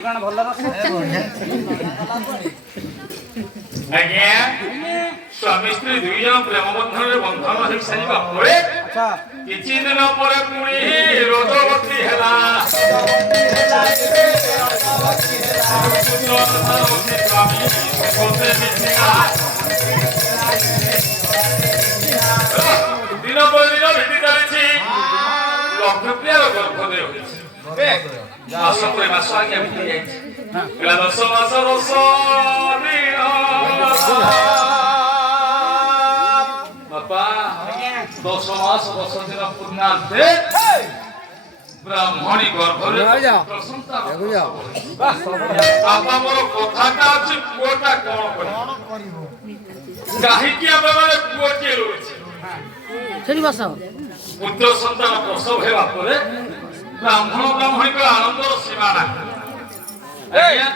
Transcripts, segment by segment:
ଆଜ୍ଞା ସ୍ୱାମୀ ସ୍ତ୍ରୀ ଦୁଇ ଜଣ ପ୍ରେମ ବନ୍ଧନରେ ବନ୍ଧନ ହୋଇ ସାରିବା ପରେ କିଛି ଦିନ ପରେ ପୁଣି ରୋଜବତୀ ହେଲା। ଦିନ ପରେ ଦିନ ଭିତ୍ତି ଚାଲିଛି ଲକ୍ଷ୍ମୀପ୍ରିୟାର ଗର୍ଭୋଦୟ ହୋଇଛି। ମାସ ପରେ ମାସ ଆଜ୍ଞା ଭିତ୍ତି ଯାଇଛି। 10 ମାସ 10 ଦିନ ବାପା 10 ମାସ 10 ଦିନ ପୂର୍ଣ୍ଣାନ୍ତେ ବ୍ରାହ୍ମଣୀ ଗର୍ଭରେ ବାପା ମୋର କଥାଟା ଅଛି ପୁଅଟା କଣ କରିବ କାହିଁକି ଆମେ ମାନେ ପୁଅଟିଏ ରହୁଛି ପୁତ୍ର ସନ୍ତାନ ପ୍ରସବ ହେବା ପରେ ବ୍ରାହ୍ମଣ ବ୍ରାହ୍ମଣୀଙ୍କର ଆନନ୍ଦର ସୀମା ନାହିଁ। ଆଜ୍ଞା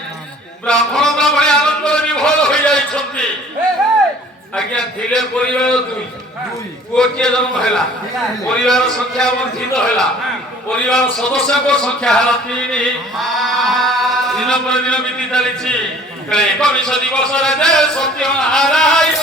ବ୍ରାହ୍ମଣ ବ୍ରାହ୍ମଣୀ ଆନନ୍ଦରେ ବିଭୋର ହୋଇଯାଇଛନ୍ତି। ଆଜ୍ଞା ଥିଲେ ପରିବାର ଦୁଇ ପୁଅଟିଏ ଜନ୍ମ ହେଲା ପରିବାର ସଂଖ୍ୟା ବର୍ଦ୍ଧିତ ହେଲା ପରିବାର ସଦସ୍ୟଙ୍କ ସଂଖ୍ୟା ହେଲା 3। ଦିନ ପରେ ଦିନ ବିତି ଚାଲିଛି। 21 ଦିବସରେ ଯେ ସତ୍ୟନାରାୟଣ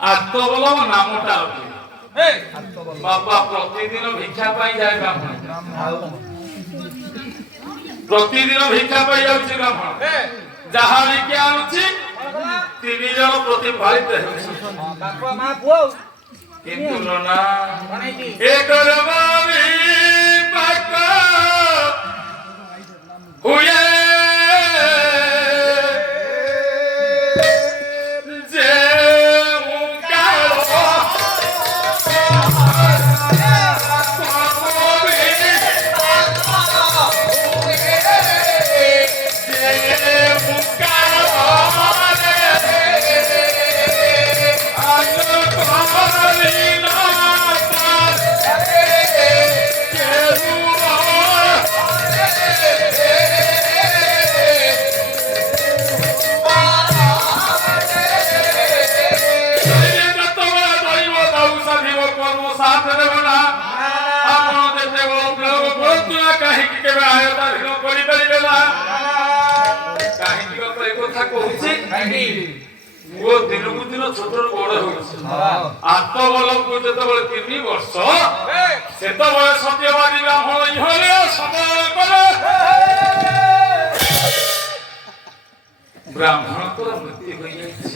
ଆତ୍ମବଲମ ନାମଟା ରଖିଲେ। ବାପା ପ୍ରତିଦିନ ଭିକ୍ଷା ପାଇଁ ଯାଏ ବ୍ରାହ୍ମଣ ପ୍ରତିଦିନ ଭିକ୍ଷା ପାଇ ଯାଉଛି ବ୍ରାହ୍ମଣ ଯାହା ଭିକ୍ଷା ଆଣୁଛି 3 ଜଣ ପ୍ରତିପାଳିତ ହେଉଛି। କିନ୍ତୁ ନନା ଏକର ମାମି ପାକ ହୁଏ ଦିନକୁ ଦିନ ଛୋଟରୁ ବଡ ହେଉଛି। ଆତ୍ମବଲକୁ ଯେତେବେଳେ 3 ବର୍ଷ ସେତେବେଳେ ସତ୍ୟବାଦୀ ବ୍ରାହ୍ମଣ ଇହରେ ସମୟ କଲେ ବ୍ରାହ୍ମଣଙ୍କର ମୃତ୍ୟୁ ହୋଇଯାଇଛି।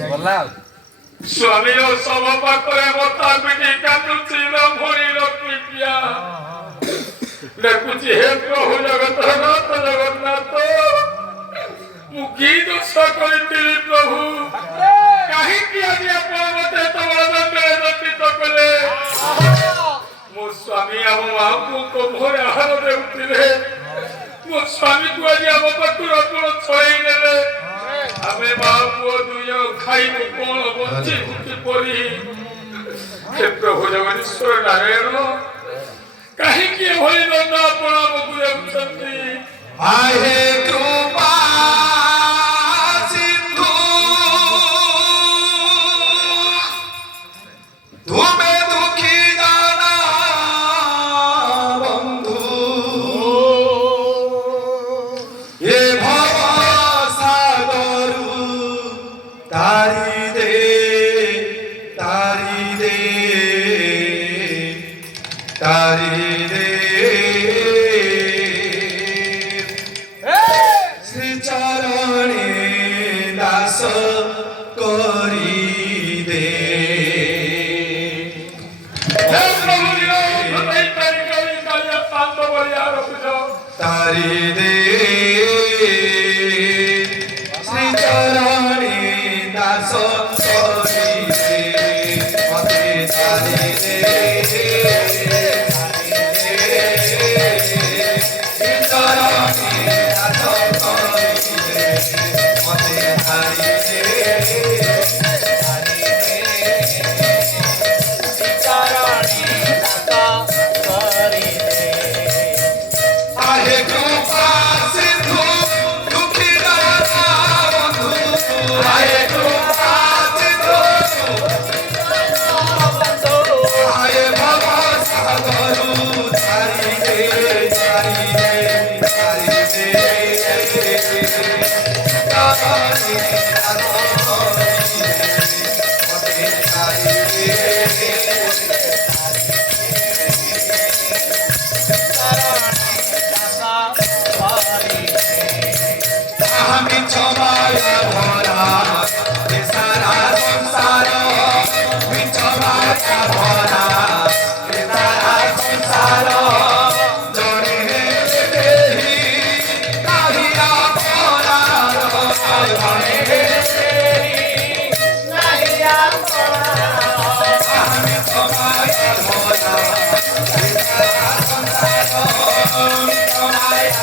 ସ୍ୱାମୀର ଶବ ପାଖରେ ମଥା ପିଟି କାନ୍ଦୁଛି ବ୍ରାହ୍ମଣୀ ଲକ୍ଷ୍ମୀପ୍ରିୟା ଡାକୁଛି ହେ ପ୍ରଭୁ ଜଗନ୍ନାଥ ଜଗନ୍ନାଥ ମୁଁ କି ଦୋଷ କରିଥିଲି ପ୍ରଭୁ କାହିଁକି ଆଜି ଆପଣ ମତେ ଏତେ ବଡ଼ ଦଣ୍ଡରେ ଦଣ୍ଡିତ କଲେ। ମୋ ସ୍ୱାମୀ ଆମ ମାଆଙ୍କୁ କୋଭରେ ଆହାର ଦେଉଥିଲେ ମୋ ସ୍ୱାମୀକୁ ଆଜି ଆମ ପାଖରୁ ଆପଣ ଛଡ଼େଇ ନେଲେ। ଆମେ ମା ପୁଅ 2 ଜଣ ଖାଇବୁ କଣ ବଞ୍ଚିବୁ କିପରି। ହେ ପ୍ରଭୁ ଜଗଦୀଶ୍ୱର ନାରାୟଣ କାହିଁକି ଏଭଳି ଦଣ୍ଡ ଆପଣ ଆମକୁ ଦେଉଛନ୍ତି। ଆହେ କୃପା ସିନ୍ଧୁ ତୁମେ ଦୁଃଖୀ ଜାନା ବନ୍ଧୁ ଏ ଭବ ସାଗରୁ ତାରି ଦେ ତାରି ଦେ ତାରି ଦେ চরণে দাস করি দে তারি দে শ্রী চরণে দাস করি দে মতে তারি দে শ্রী চরণে দাস করি দে মতে তারি দে আহে কৃপা সিন্ধু আমি ছমায়া ভরা এ সারা সংসার মিছমায়া ভরা এ সারা সংসার জনে দেহি কাহিয়া ভরা জনে দেহি কাহিয়া ভরা আমি ছমায়া ভরা এ সারা সংসার মিছমায়া ভরা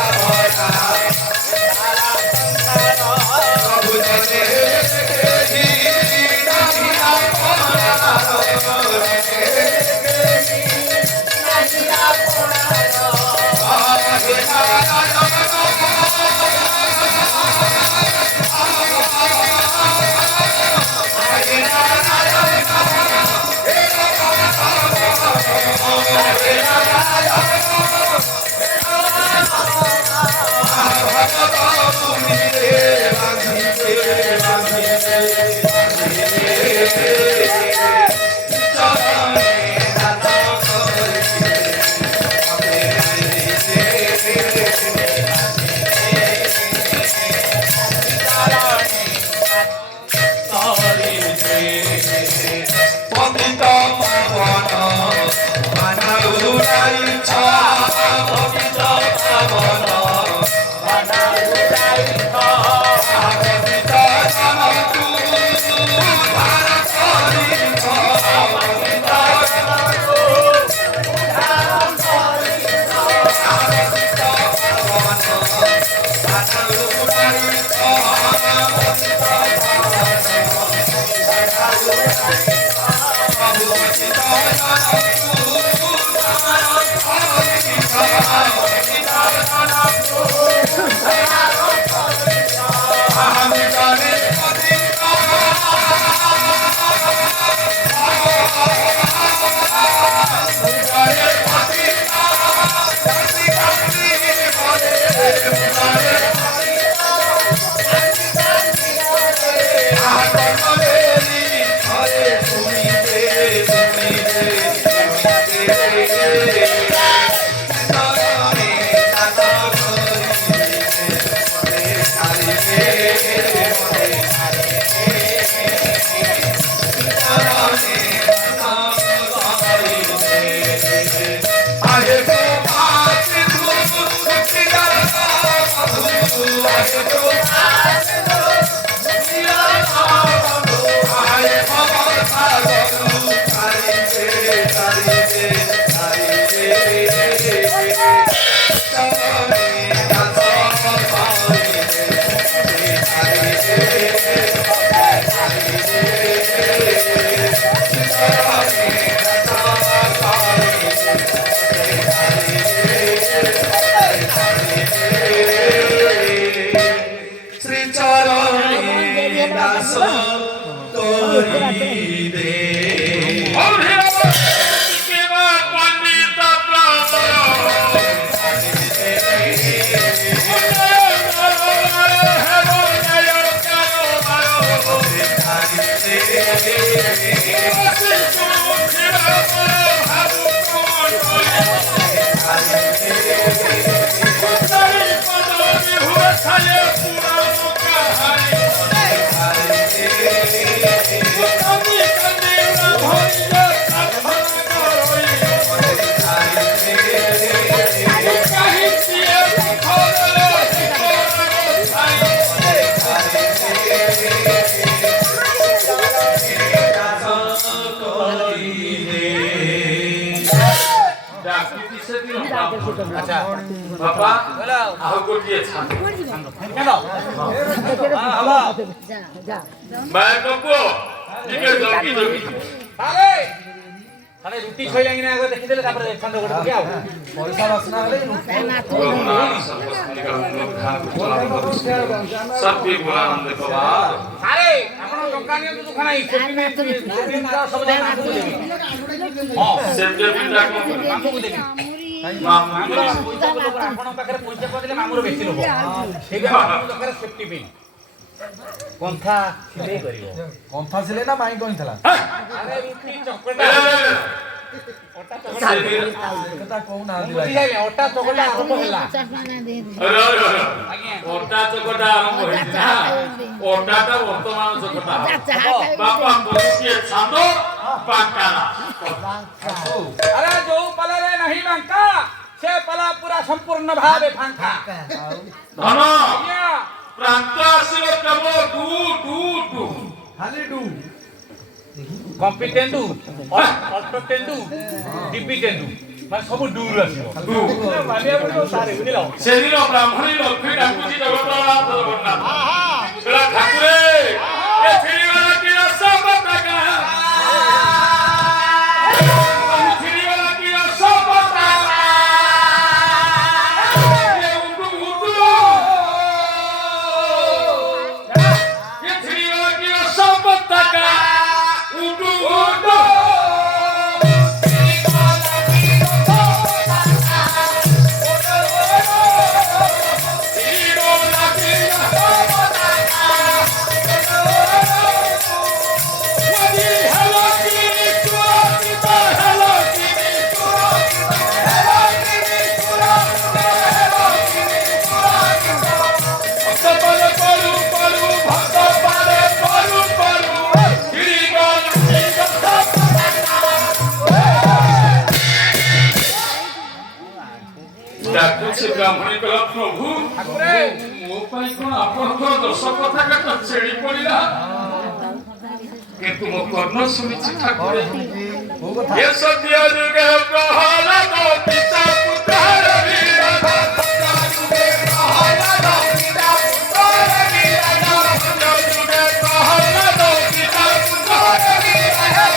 বাবা আহ গোটিয়ে ছান কেন মায়ের বাবু ঠিক আছে জলদি জলদি আরে তাহলে রুটি ছইলা কিনা আগে দেখি দিলে তারপরে ছন্দ করে দিও পয়সা বাসনা হলে সব भी बुलानंद बाबा আরে এখন টঙ্কা নিয়ে তো খানাই সেদিন সব জায়গা না করে দেবি হ্যাঁ সেন্টার বিটা কো মামু দেবি মামু পয়সা বলো আপনার পাখে পয়সা করে দিলে মামুর বেশি নেব সেইটা মামুর দরকার সেফটি পিন ପନ୍ଥା ସିଲେଇ କରିବ। କନ୍ଥା ଥିଲେ ନା ମାଇଁ କହିଥିଲା ଆରେ ରୁଟି ଚକଟା ଅଟା ଚକଟା କଥା କହୁନାହାନ୍ତି ଭାଇ ବୁଝିଲେ ଅଟା ଚକଟା ଆରମ୍ଭ ହେଲା। ଆଜ୍ଞା ଅଟା ଚକଟା ଆରମ୍ଭ ହେଇଛି ନା ଅଟାଟା ବର୍ତ୍ତମାନ ଚକଟା ବାପା କରୁଛି ଛାନ୍ଦ ପାକାରା ଆରେ ଯୋଉ ପାଲାରେ ନାହିଁ ବାଙ୍କା ସେ ପାଲା ପୁରା ସମ୍ପୂର୍ଣ୍ଣ ଭାବେ ଫାଙ୍କା। ଧନ ଆଜ୍ଞା ପ୍ରାନ୍ତ ଆସିବ କେବଳ ଟୁ ଟୁ ଟୁ ଖାଲି ଡୁ କମ୍ପି ଟେଣ୍ଡୁ ଅଲ୍ଟୋ ଟେଣ୍ଡୁ ଡିପି ଟେଣ୍ଡୁ ମାନେ ସବୁ ଡୁରୁ ଆସିବ। ମାନିଆ ପଡ଼ିବ ସାରେ ବୁଝିଲ। ସେଦିନ ବ୍ରାହ୍ମଣୀ ଲକ୍ଷ୍ମୀ ଡାକୁଛି ଜଗତନାଥ ଜଗନ୍ନାଥ ଠାକୁରେ ଏ ଛିଡ଼ିଗଲା କି ରସ ପତାକା ଛିଡ଼ିଗଲା କି ରସ ପତାକା ଏ ଉଣ୍ଡୁ ଉଣ୍ଡୁ ଏ ଛିଡ଼ିଗଲା କି ରସ ପତାକା ଉଣ୍ଡୁ ଉଣ୍ଡୁ ডাকুছে ব্রাহ্মণী কলা প্রভু ମୋ ପାଇଁ କଣ ଆପଣଙ୍କର ଦୋଷ କଥା କାଟ ଛେଳି ପଡ଼ିଲା କିନ୍ତୁ ମୋ କର୍ଣ୍ଣ ଶୁଣିଛି ଠାକୁର ଏ ସତ୍ୟ ଯୁଗେ ପ୍ରହ୍ଲାଦ ପିତା ପୁତ୍ର ବିରାଜ ଯୁଗେ ପ୍ରହ୍ଲାଦ ପିତା ପୁତ୍ର ବିରାଜ ଯୁଗେ ପ୍ରହ୍ଲାଦ ପିତା ପୁତ୍ର ବିରାଜ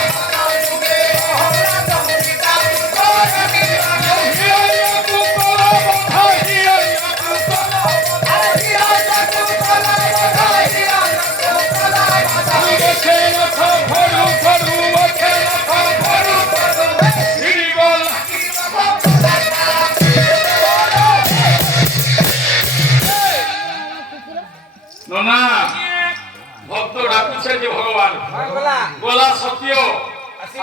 ଯୁଗେ ପ୍ରହ୍ଲାଦ ପିତା ପୁତ୍ର ବିରାଜ ননা ভক্ত ডাকুছে যে ভগবান গলা সত্য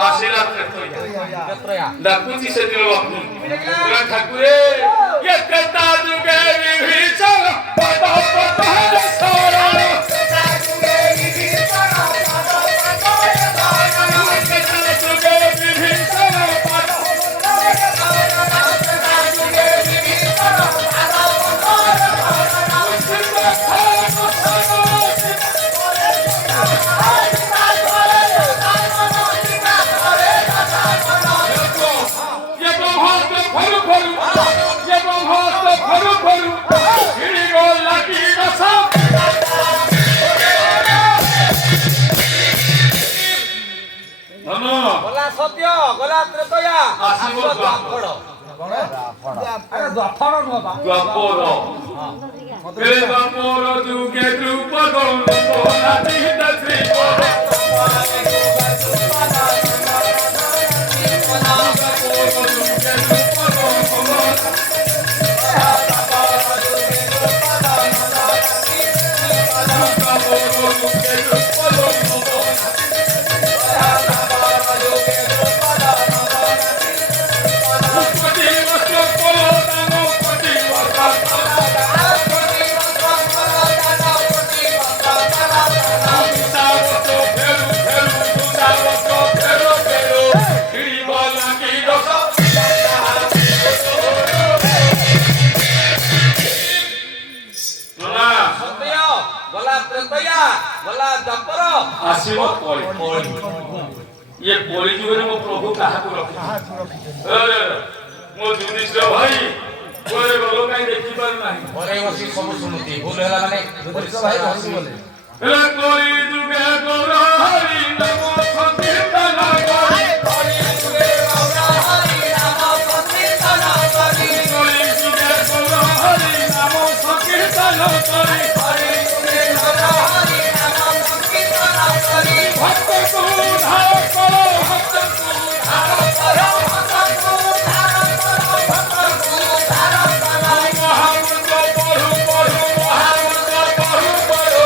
আসিলা ত্রেতয়া ডাকুছি সেদিন লক্ষ্মী ঠাকুরে এ কেতা যুগে বিভীষণ পদ পদ সরণ কেতা যুগে বিভীষণ পদ পদ সরণ কেতা যুগে বিভীষণ পদ পদ সরণ কেতা যুগে বিভীষণ পদ পদ গলা সত্য গলা ত্রেতয়া আসিব দ্বাপর। আরে দ্বাপর নয় বাবা দ্বাপর এ দ্বাপর যুগে দ্রুপদ নাচিত শ্রী ଆସିବ କଳି ଇଏ କଳି ଯୁଗରେ ମୋ ପ୍ରଭୁ କାହାକୁ ରଖିବେ ମୋ ଯୁଧିଷ୍ଠିର ଭାଇ କୁଆଡ଼େ ଗଲ କାହିଁ ଦେଖିପାରୁନାହିଁ ଘରେ ବସି ସବୁ ଶୁଣୁଛି ଭୁଲ ହେଲା ମାନେ ଭାଇ ହସିଗଲେ ହେଲା କଳି ଯୁଗେ ଗୌର ହରି ନାମ ସଂକୀର୍ତ୍ତନ କରି କଳି ଯୁଗେ ଗୌର ହରି ନାମ ସଂକୀର୍ତ୍ତନ କରି କଳି ଯୁଗେ ଗୌର ହରି ନାମ ସଂକୀର୍ତ୍ତନ କରି କଳି ଯୁଗେ ଗୌର ହରି ନାମ ସଂକୀର୍ତ୍ତନ କରି ଭକ୍ତକୁ ଧାର କର ଭକ୍ତକୁ ଧାର କର ଭକ୍ତକୁ ଧାର କର ଭକ୍ତକୁ ଧାର କର ମହାମନ୍ତ୍ର ପଢୁ ପଢୁ ମହାମନ୍ତ୍ର ପଢୁ ପଢୁ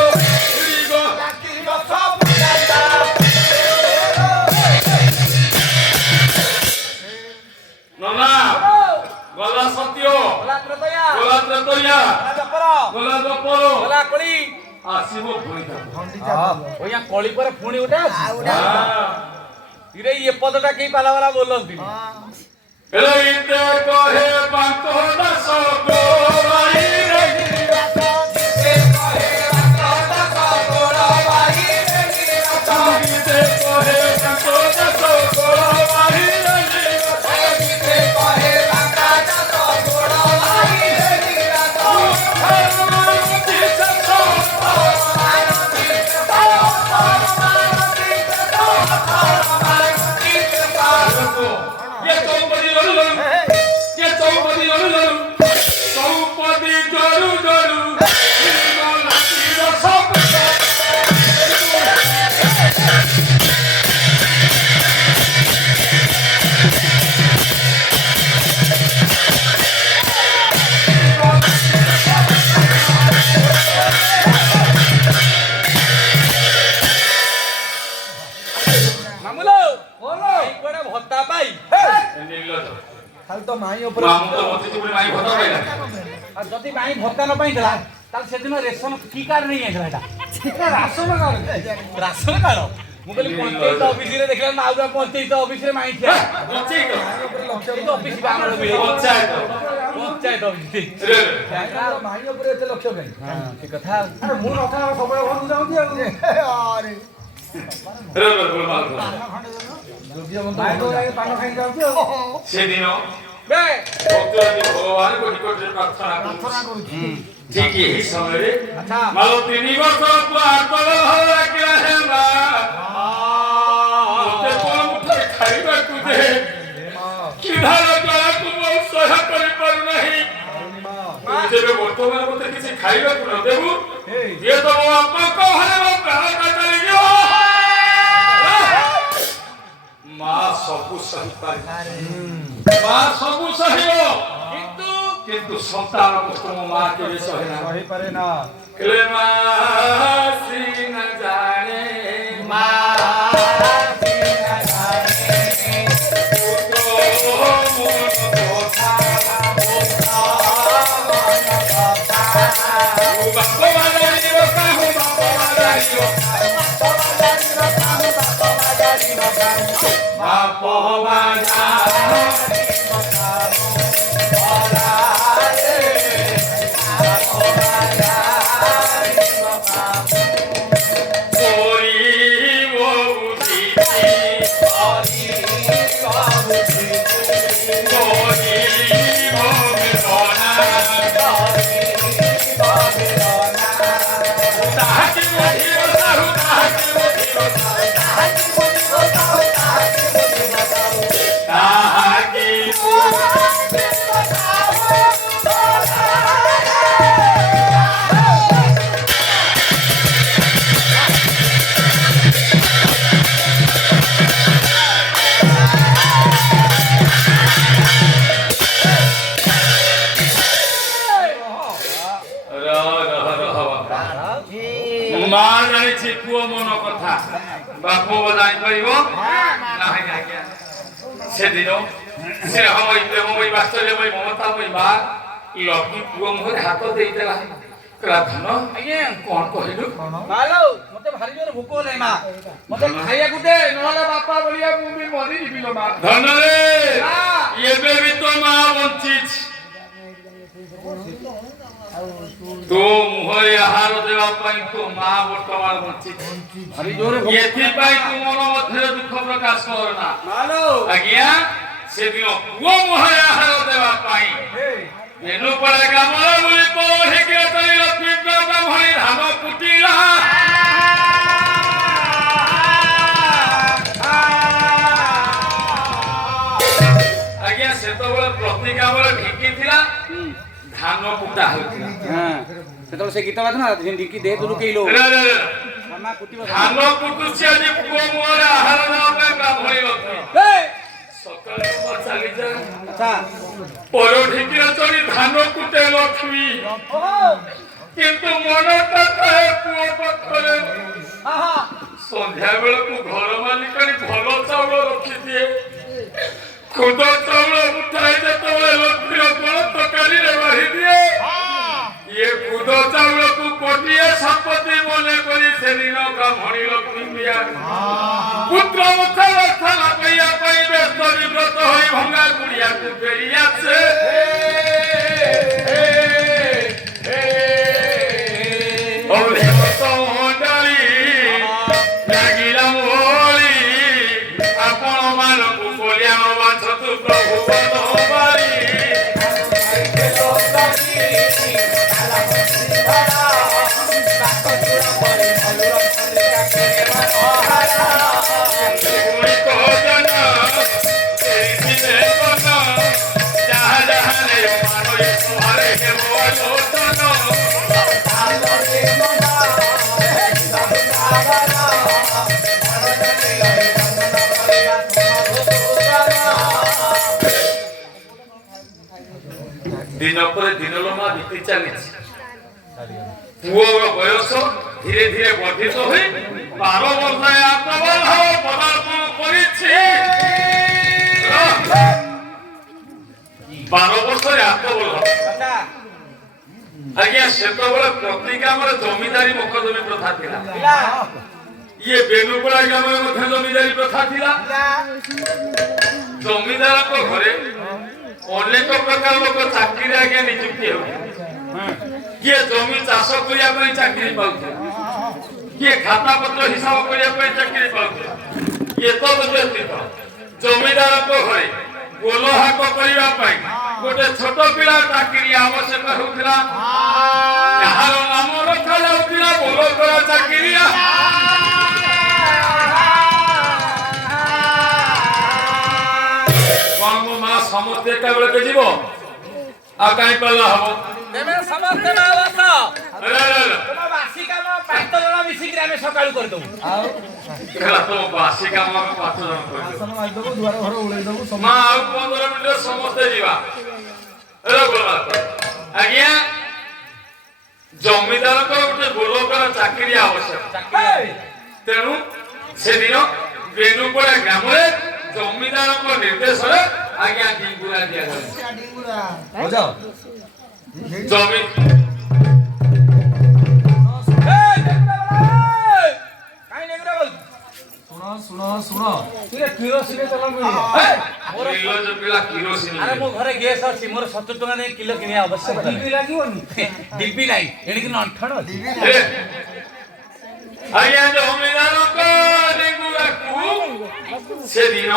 ଆସିବ ପୁଣି ତାକୁ। ଓୟା କଳି ପରେ ପୁଣି ଗୋଟେ ଅଛି ଇରେ ଏ ପଦଟା କେହି ପାଲାବାଲା ବୋଲନ୍ତି ଏଇତେ କହେ ବାଙ୍କ ଦାସ ଗୋଳାଇ ରେ ଗିରିରାଜ। ଏଇତେ କହେ ବାଙ୍କ ଦାସ ଗୋଳାଇ ରେ ଗିରିରାଜ। ଏଇତେ କହେ ବାଙ୍କ ଦାସ ଗୋଳାଇ ରେ ଗିରିରାଜ। ଏଇତେ କହେ ବାଙ୍କ ଦାସ ଗୋଳାଇ ରେ ଗିରିରାଜ। ମାମୁଲୋ ଏଇ କୁଆଡେ ଭତ୍ତା ପାଇ ଖାଲି ତ ମାଇଁ ଉପରେ ଆଉ ଯଦି ମାଇଁ ଭତ୍ତା ନ ପାଇଥିଲା ତାହେଲେ ସେଦିନ ରେସନ କି କାର୍ଡ ନେଇ ଯାଇଥିଲା ଏଟା ରାସନ କାର୍ଡ ରାସନ କାର୍ଡ ମୁଁ କହିଲି ପଞ୍ଚାୟତ ଅଫିସରେ ଦେଖିଲା ନାଉରା ପଞ୍ଚାୟତ ଅଫିସରେ ମାଇଁ ଠିଆ ପଞ୍ଚାୟତ ଏଇ ତ ଅଫିସ ବା ଆମର ମିଳେ ପଞ୍ଚାୟତ ପଞ୍ଚାୟତ ଅଫିସ ମାଇଁ ଉପରେ ଏତେ ଲକ୍ଷ୍ୟ କାହିଁ କି କଥା ମୁଁ ନଥା ସବୁବେଳେ ଘରକୁ ଯାଉଛି ଆରେ ପାନ ଖାଇ ଯାଉଛି ଆଉ ସେଦିନ ବେ ଭଗବାନଙ୍କ ନିକଟରେ ପ୍ରାର୍ଥନା କରୁଛି। ଠିକ ଏହି ସମୟରେ ଆଚ୍ଛା ମାଳ 3 ବର୍ଷ ପାତଳ ଲାଗିଲା ହେବା ମୋତେ କଣ ମୁଠେ ଖାଇବାକୁ ଦେ କିଧାର ଦ୍ୱାରାକୁ ମୁଁ ସହ୍ୟ କରିପାରୁନାହିଁ। ଯେବେ ବର୍ତ୍ତମାନ ମୋତେ କିଛି ଖାଇବାକୁ ନ ଦେବୁ ଇଏ ତ ମୋ ବାପାଙ୍କ ଘରେ ମୋ ପ୍ରାଣଟା ଚାଲିଯିବ। ମା ସବୁ ସହିପାରେ ମା ସବୁ ସହିବ କିନ୍ତୁ ସନ୍ତାନ କଷ୍ଟ ମୋ ମା କେବେ ସହେ ନା କହିପାରେ ନା ହେଲେ ମା ସିନା ଜାଣେ ମା ସିନା ଜାଣେ ପୁତ୍ର ମନ କଥା ବାପ ଜାଣିବ କାହୁ ବାପ ଜାଣିବ ବାପ ମା ଜାଣିଛି ପୁଅ ମନ କଥା ବାପ ଜାଣିପାରିବ ନାହିଁ ଆଜ୍ଞା। ସେଦିନ ସ୍ନେହମୟୀ ପ୍ରେମମୟୀ ବାତ୍ସଲ୍ୟମୟୀ ମମତାମୟୀ ମା ଲକ୍ଷ୍ମୀ ପୁଅ ମୁହଁରେ ହାତ ଦେଇଦେଲା ଧନ ଆଜ୍ଞା କଣ କହିଲୁ ମାଲୋ ମତେ ଭାରି ଜୋର ଭୋକ ହେଲାଣି ମା ମତେ ଖାଇବାକୁ ଦେ ନହେଲେ ବାପା ବଳିଆ ମୁଁ ବି ମରିଯିବି ଲୋ ମା ଧନରେ ଏବେ ବି ତ ମା ବଞ୍ଚିଛି ତୋ ମୁହଁରେ ଆହାର ଦେବା ପାଇଁ ତୋ ମା ବର୍ତ୍ତମାନ ବଞ୍ଚିଛି ଭାରି ଜୋରେ ଏଥିପାଇଁ ତୁ ମନ ମଧ୍ୟରେ ଦୁଃଖ ପ୍ରକାଶ କରନା ମାଲୋ ଆଜ୍ଞା ସେଦିନ ପୁଅ ମୁହଁରେ ଆହାର ଦେବା ପାଇଁ ବେନୁପଡ଼ା ଗ୍ରାମର ବୋଲି ପଢ଼ିକି ଅତଳି ଲକ୍ଷ୍ମୀ ବ୍ରାହ୍ମଣୀ ଧାନ କୁଟିଲା ଆଜ୍ଞା ସେତେବେଳେ ପ୍ରତି ଗ୍ରାମରେ ଢିଙ୍କି ଥିଲା ଧାନ କୁଟା ହେଉଥିଲା ସେତେବେଳେ ସେ ଗୀତ ବାଜୁ ନା ଢିଙ୍କି ଦେ ତୁ ଲୁକେଇଲୋ ଧାନ କୁଟୁଛି ଆଜି ପୁଅ ମୁହଁରେ ଆହାର ଦେବା ପାଇଁ ବ୍ରାହ୍ମଣୀ ଲକ୍ଷ୍ମୀ ସକାଳେ ଚାଲିଯା ଆଚ୍ଛା ପର ଢିକିରେ ଚଢି ଧାନ କୁଟେ ଲକ୍ଷ୍ମୀ କିନ୍ତୁ ମନଟା ଥାଏ ପୁଅ ପାଖରେ ସନ୍ଧ୍ୟା ବେଳକୁ ଘର ମାଲିକାଣୀ ଭଲ ଚାଉଳ ରଖିଦିଏ ଖୁଦ ଚାଉଳ ଉଠାଇ ଯେତେବେଳେ ଲକ୍ଷ୍ମୀର ବଳ ତରକାରୀରେ ବାଢି ଦିଏ ଇଏ ଖୁଦ ଚାଉଳକୁ ଗୋଟିଏ ସମ୍ପତ୍ତି ସେଦିନ ବ୍ରାହ୍ମଣୀ ଲକ୍ଷ୍ମୀ ପ୍ରିୟା ପୁତ୍ର ମୁଖ ଦର୍ଶନ କରିବା ପାଇଁ ବ୍ୟସ୍ତ ବିବ୍ରତ ହୋଇ ଭଙ୍ଗା କୁଡ଼ିଆକୁ ଫେରି ଆସେ। ଅଭିମତ ମଣ୍ଡଳୀ ଲାଗିଲା ମୋଳି ଆପଣ ମାନଙ୍କୁ କଲ୍ୟାଣ ବାଛନ୍ତୁ ପ୍ରଭୁ ବନବାରୀ। दिन पर दिन लम्बा बीती चली पुअर बयस धीरे धीरे वर्धित हो 12 वर्ष आत्मबल पदार्पण करिछि। 12 वर्ष आत्मबल आज्ञा सेतबेले प्रति ग्राम जमीदारी मोकदमी प्रथा थिला। ये बेनुपड़ा ग्राम में जमीदारी प्रथा थिला। जमीदार को घरे अनेक प्रकार लोक चाकरी आज्ञा नियुक्ति हो किए जमी चाष करने चाकरी पाऊे किए खाता पत्र हिसाब करने चाकरी पाऊे ये तो व्यतीत जमीदार को घरे गोल हाक करने गोटे छोट पिला चाकरी आवश्यक होता यार नाम रखा जाऊला बोलकर चाकरी। समस्ते के जीव आ कहीं पल्ला हम तेमे समस्त ना बस तुम बासी काम 5 जण मिसी ग्रामे सकाळू कर दऊ आओ केला तो बासी काम 5 जण कर आसन माइ दबो दुआर घर उड़ै दबो सब मां आ 15 मिनिट समस्ते जीवा अरे बोला आज्ञा जमीदार को गोटे गोलकर चाकरी आवश्यक तेणु से दिन बेनुपड़ा ग्राम रे जमीदार को निर्देश रे आज्ञा डिंगुरा दिया गया डिंगुरा हो जाओ जमीन सुनो सुनो सुनो तुरे किरोसिन चला मिली मोर जो पिला किरोसिन अरे मो घरे गैस अछि मोर 70 टका ने किलो किने आवश्यक डिबी लागिवनी डिबी नाही एनी कि नठण आज्ञा जमीदार को डिंगुरा को से दिन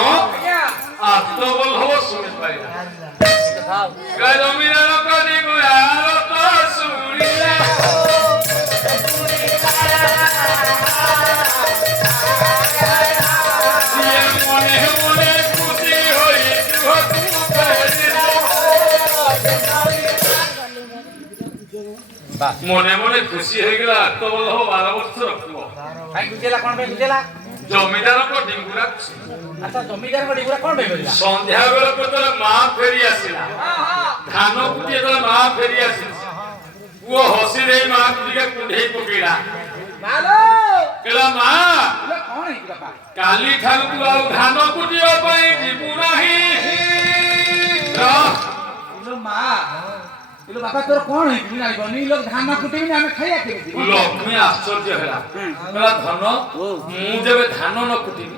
आत्मबल हो सुन पाइला जमीदार को डिंगुरा तो सुनिला मने मने खुशी हो गला तो बोल हो 12 वर्ष रखबो काई कुचेला कोन पे कुचेला जमीदार को डिंगुरा अच्छा जमीदार को डिंगुरा कोन पे बोलिला संध्या बेला को तो मां फेरी आसिला धान कुटी तो मां फेरी आसी वो हसी रे मां कुटी कुंढे पकेला मालो केला मां ले कोन है बापा काली ठारू तू आ धान कुटियो पई जीबू नाही लो मां इलो बापा तोर कोन है कि नाही बनी लोग धान कुटिबी ना हमें खाइया के लक्ष्मी आश्चर्य होला केला धन मु जेबे धान न कुटिबी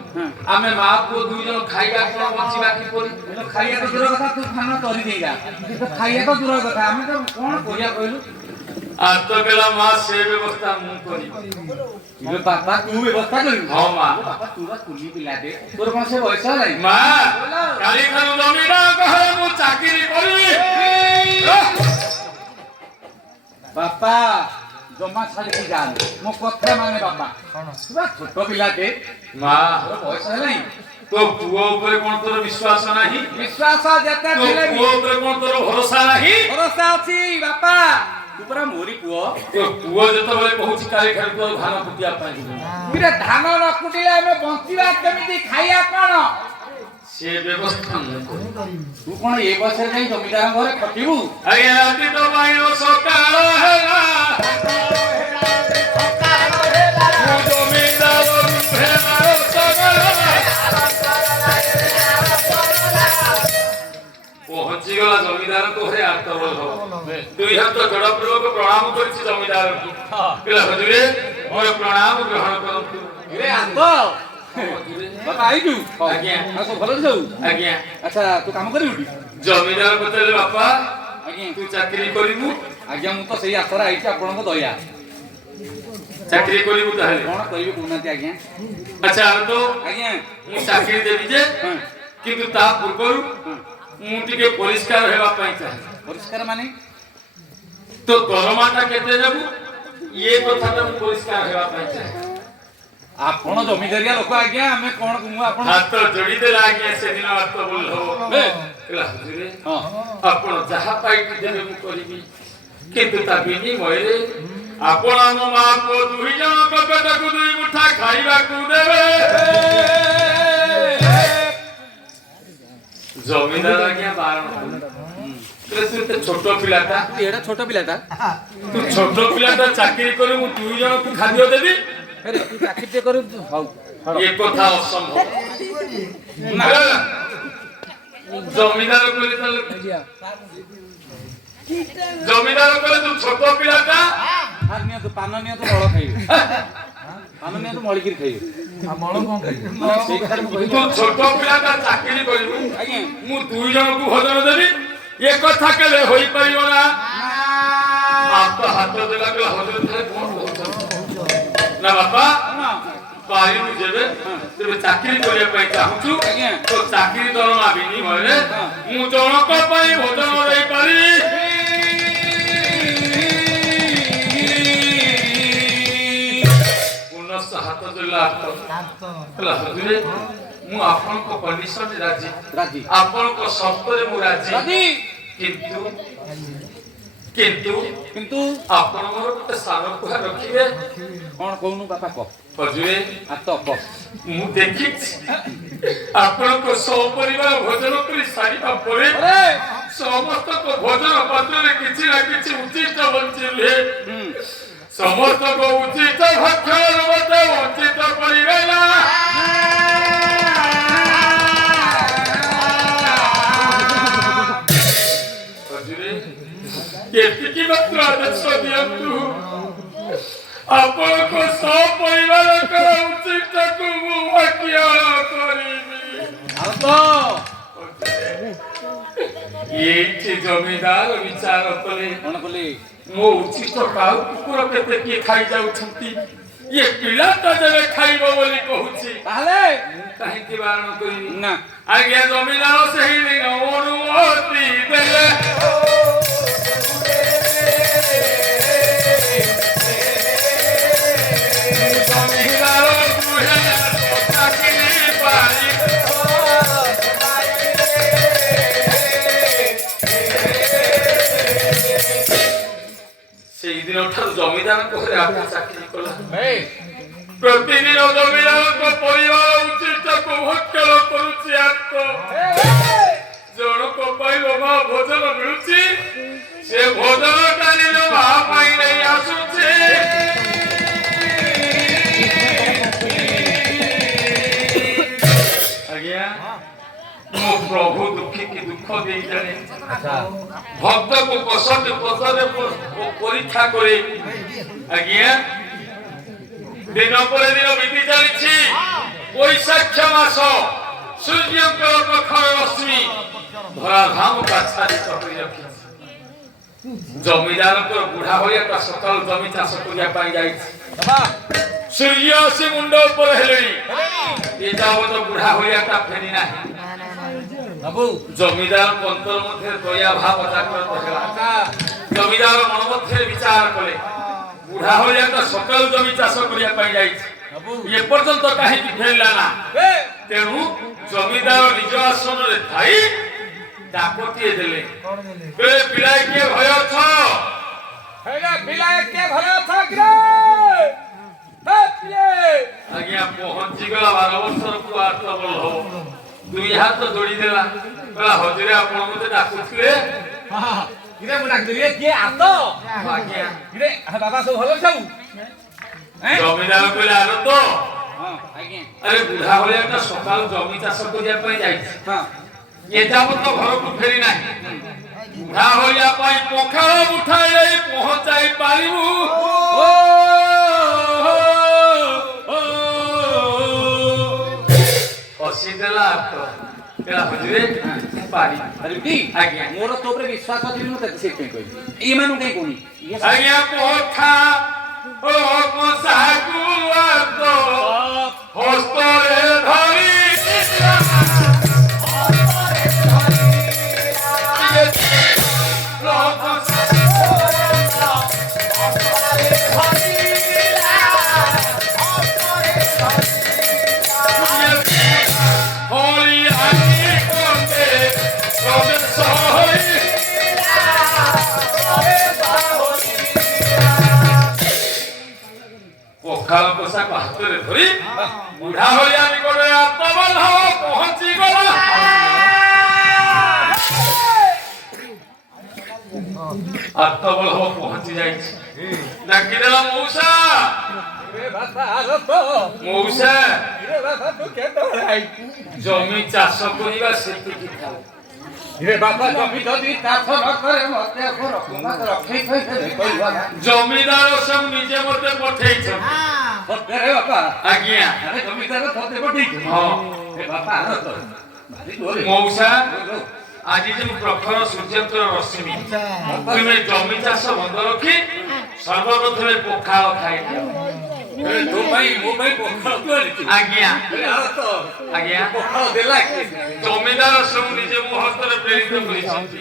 आमे मां को दुई जन खाइबा कोन बचिबा की परी खाइया तो दूर कथा तू खाना तोरी देगा तो खाइया तो दूर कथा हमें तो कोन कोरिया कहलु आज तो केला मां से व्यवस्था मु करी इलो बापा तू व्यवस्था करी हां मां बापा तू बा कुली पिला दे तोर कोन से पैसा नाही मां काली खानु जमीदार कहे मु चाकरी करबी बापा जमा छाड़ी की जान मो कथा माने बापा तू बा छोटो पिला दे मां तोर पैसा नाही तो पुओ ऊपर कोन तोर विश्वास नाही विश्वास जते तो ଥିଲେ पुओ ऊपर कोन तोर भरोसा नाही भरोसा अछि बापा तू परा मोरी पुओ तो पुओ जतो बले पहुंची काली खानु तो धान कुटिया पाई बिरे धान न कुटिले हमें बंचिबा केमिति खाइया कोन से व्यवस्था मु करी तू कोन ए बछर नहीं जमीदार घरे खटिबू आगे राती तो बाइनो सकाळ हेला मु जमीदार हेला सकाळ पहुंची गला जमीदार को हे आत्मबल हो दुई हाथ जोड़ा पूर्वक प्रणाम करछि जमीदार को केला हजूरे ମୋର ପ୍ରଣାମ ଗ୍ରହଣ କରନ୍ତୁ। रे आंत बाबा आइजु ଆଜ୍ଞା ଆଉ ସବୁ ଭଲ ସବୁ ଆଜ୍ଞା ଆଚ୍ଛା ତୁ କାମ କରିବୁ ଟି ଜମିଦାର ପଚାରିଲେ ବାପା ଆଜ୍ଞା ତୁ ଚାକିରି କରିବୁ ଆଜ୍ଞା ମୁଁ ତ ସେଇ ଆଶାରେ ଆଇଛି ଆପଣଙ୍କ ଦୟା ଚାକିରି କରିବୁ ତାହେଲେ କଣ କରିବି କହୁନାହାନ୍ତି ଆଜ୍ଞା ଆଚ୍ଛା ଆନନ୍ଦ ଆଜ୍ଞା ମୁଁ ଚାକିରି ଦେବି ଯେ ହଁ କିନ୍ତୁ ତା ପୂର୍ବରୁ ମୁଁ ଟିକେ ପରିଷ୍କାର ହେବା ପାଇଁ ଚାହେଁ ପରିଷ୍କାର ମାନେ ତ ଦରମାଟା କେତେ ଦେବୁ ଇଏ କଥାଟା ମୁଁ ପରିଷ୍କାର ହେବା ପାଇଁ ଚାହେଁ ଆପଣ ଜମିଦାରିଆ ଲୋକ ଆଜ୍ଞା ଆମେ କଣ ମୁଁ ଆପଣ ହାତ ଯୋଡ଼ିଦେଲା ଆଜ୍ଞା ସେଦିନ ହାତ ବୋଲ ହେଲା ହୁଜୁରେ ହଁ ଆପଣ ଯାହା ପାଇକି ଦେବେ ମୁଁ କରିବି କିନ୍ତୁ ତା ବିନିମୟରେ ଆପଣ ଆମ ମା ପୁଅ ଦୁଇ ଜଣଙ୍କ ପେଟକୁ ଦୁଇ ମୁଠା ଖାଇବାକୁ ଦେବେ ଜମିଦାର ଆଜ୍ଞା ବାରଣ ତୁ ଏତେ ଛୋଟ ପିଲାଟା ଏଟା ଛୋଟ ପିଲାଟା ତୁ ଛୋଟ ପିଲାଟା ଚାକିରି କରି ମୁଁ ଦୁଇ ଜଣଙ୍କୁ ଖାଦ୍ୟ ଦେବି ଆରେ ତୁ ଚାକିରି ଟେ କରୁ ହଉ ଏ କଥା ଅସମ୍ଭବ ନା ଜମିଦାର କହିଲେ ତାହେଲେ ଜମିଦାର କହିଲେ ତୁ ଛୋଟ ପିଲାଟା আর নিয়তো পান নিয়তো বড় খাইবে পান নিয়তো মলিকির খাইবে ଆଉ ମଳ କଣ ଖାଇବେ সেই কথা ମୁଁ କହିଲି ତୁ ଛୋଟ ପିଲାଟା ଚାକିରି କରିବୁ ଆଜ୍ଞା ମୁଁ ଦୁଇ ଜଣଙ୍କୁ ଭୋଜନ ଦେବି ଏ କଥା କେବେ ହୋଇପାରିବ ନା ହାତ ହାତ ଦେଲା କଲେ ହଜର ଥାଏ କଣ କହୁଛନ୍ତି ନା ବାପା ପାରିବୁ ଯେବେ ତେବେ ଚାକିରି କରିବା ପାଇଁ ଚାହୁଁଛୁ ଆଜ୍ଞା ତ ଚାକିରି ଦରମା ବିନିମୟରେ ମୁଁ ଜଣଙ୍କ ପାଇଁ ଭୋଜନ ଦେଇପାରିବି ପୁନଶ୍ଚ ହାତ ଦେଲା ହେଲା ହଜୁରେ ମୁଁ ଆପଣଙ୍କ କଣ୍ଡିସନରେ ରାଜି ରାଜି ଆପଣଙ୍କ ସର୍ତ୍ତରେ ମୁଁ ରାଜି ରାଜି କିନ୍ତୁ କିନ୍ତୁ কিন্তু ଆପଣ ମୋର ଗୋଟେ ସାନ କୁହା ରଖିବେ কোন কোন বাপা ক ହଜୁରେ ହାତ କ ମୁଁ ଦେଖିଛି ଆପଣଙ୍କ ସପରିବାର ଭୋଜନ କରି ସାରିବା ପରେ ଆରେ ସମସ୍ତଙ୍କ ଭୋଜନ ପାତ୍ରରେ କିଛି ନା କିଛି ଉଚିତ ବଞ୍ଚିଲେ ସମସ୍ତଙ୍କ ଉଚିତ ଭକ୍ଷଣ ମତେ ବଞ୍ଚିତ କରିବେ ନା ହଜୁରେ ଏତିକି ମାତ୍ର ଆଦେଶ ଦିଅନ୍ତୁ ଆପଣଙ୍କ ସପରିବାରଙ୍କର ଉଚିତକୁ ମୁଁ ଭକ୍ଷଣ କରିବି ଆଉ ତ ଏଇଠି ଜମିଦାର ବିଚାର କଲେ কোন কলি ମୋ ଉଚିତ କାଉ କୁକୁର କେତେ କିଏ ଖାଇଯାଉଛନ୍ତି ଇଏ ପିଲାଟା ଯେବେ ଖାଇବ ବୋଲି କହୁଛି তাহলে ମୁଁ କାହିଁକି ବାରଣ କରିବି না ଆଜ୍ଞା ଜମିଦାର ସେହି ଦିନ ଅନୁମତି ଦେଲେ ଜମିଦାର ଗୃହେ ଚାକିରି ପାଇ ସେଇଦିନ ଠାରୁ ଜମିଦାରଙ୍କ ଘରେ ଆପଣ ଚାକିରି କଲା এই ପ୍ରତିଦିନ ଜମିଦାରଙ୍କ ପରିବାର ଉଚିତକୁ ଭକ୍ଷଣ କରୁଛି ଆତ୍ମ ଜଣଙ୍କ ପାଇଁ ମା ଭୋଜନ ମିଳୁଛି ସେ ଭୋଜନଟା ନିଜ ମା ପାଇଁ ନେଇ ଆସୁଛି ଆଜ୍ଞା ମୋ ପ୍ରଭୁ ଦୁଃଖୀକି ଦୁଃଖ ଦେଇ ଜାଣେ আচ্ছা ଭକ୍ତକୁ କଷଟି ପଥରେ ପରୀକ୍ଷା করে ଆଜ୍ଞା ଦିନ ପରେ ଦିନ ବିତି ଚାଲିଛି ବୈଶାଖ ମାସ ସୂର୍ଯ୍ୟଙ୍କର ପ୍ରଖର ରଶ୍ମି ଧରାଧାମ ଆଚ୍ଛାଦିତ କରି ରଖିଛି ଜମିଦାରଙ୍କର ବୁଢା ହୋଇଆଟା ସକାଳୁ ଜମି ଚାଷ କରିବା ପାଇଁ ଯାଇଛି বাবা ସୂର୍ଯ୍ୟ ଆସି ମୁଣ୍ଡ ଉପରେ ହେଲେଣି ଏ ଯାବତ ବୁଢା ହୋଇଆଟା ଫେରି ନାହିଁ বাবু জমিদার অন্তর মধ্যে দয়া ভাব জাগ্রত ହେଲା আচ্ছা জমিদার মন মধ্যে বিচার কলে বুঢ়া হয়ে একটা সকাল জমি চাষ করিয়া পাই যাইছে বাবু এ পর্যন্ত কাহিনী ফেরিলা না এ তেণু জমিদার নিজ আসନରେ ଥାଇ ডাকটিয়ে দেলে କଣ ଦେଲେ বে পিলাই কে ভয় অছ হেগা বিলাই কে ভালো থাকরে হে পিলে আজ্ঞা পৌঁছি গলা 12 বছর পুয়া তো বল হব দুই হাত যোড়ি দেলা বলা হজুরে আপন মতে ডাকুছিলে হ্যাঁ কিরে মু ডাক দিলে কে আতো আজ্ঞা কিরে বাবা সব ভালো সব হ্যাঁ জমিদার কইলে আলো তো হ্যাঁ আজ্ঞা আরে বুঢ়া হলে একটা সকাল জমি চাষ করিয়া পাই যাইছে হ্যাঁ এ যাবত ঘরକୁ ফেরি নাই বুঢ়া হইয়া পাই পখাଳ উঠাই পହଞ୍ଚାଇ ପାରିବୁ ও ପୋଷିଦେଲା ତ କେଲା ବୁଝିବେ ପାରି ଆରେ ଆଜ୍ଞା ମୋର ତୋ ଉପରେ ବିଶ୍ୱାସ ଅଛି ମୁଁ ତତେ ସେଇଥିପାଇଁ କହିଲି ଏମାନଙ୍କୁ କାଇଁ କହୁନି ଆଜ୍ଞା ପଠା ଓ ମଶାକୁ ଆତ ହସ୍ତରେ ଧରି ପଖାଳ ପୋଷାକ ହାତରେ ଧରି ବୁଢା ଭଳିଆ ନିକଟରେ ଆତ୍ମବଲ ପହଞ୍ଚି ଗଲା ଆତ୍ମବଲ ପହଞ୍ଚି ଯାଇଛି ଡାକିଦେଲା ମଉସା ମଉସା ଜମି ଚାଷ କରିବା ସେତିକି ଥାଉ ବାପା ଜମି ଯଦି ଚାଷ ନ କରେ ମତେ ରଖେଇ ଜମିଦାର ସବୁ ନିଜେ ମତେ ପଠେଇଛନ୍ତି ସତରେ ବାପା ଆଜ୍ଞା ଜମିଦାର ତତେ ପଠେଇଛି ହଁ ବାପା ମଉସା ଆଜି ଯେଉଁ ପ୍ରଖର ସୂର୍ଯ୍ୟଙ୍କର ରଶ୍ମି ତୁମେ ଜମି ଚାଷ ବନ୍ଦ ରଖି ସର୍ବପ୍ରଥମେ ପଖାଳ ଖାଇଦିଅ ତୋ ପାଇଁ ମୋ ପାଇଁ ପଖାଳ ତୁ ଆଣିଛୁ ଆଜ୍ଞା ଆଜ୍ଞା ପଖାଳ ଦେଲା ଜମିଦାର ସବୁ ନିଜେ ମୋ ହସ୍ତରେ ପ୍ରେରିତ କରିଛନ୍ତି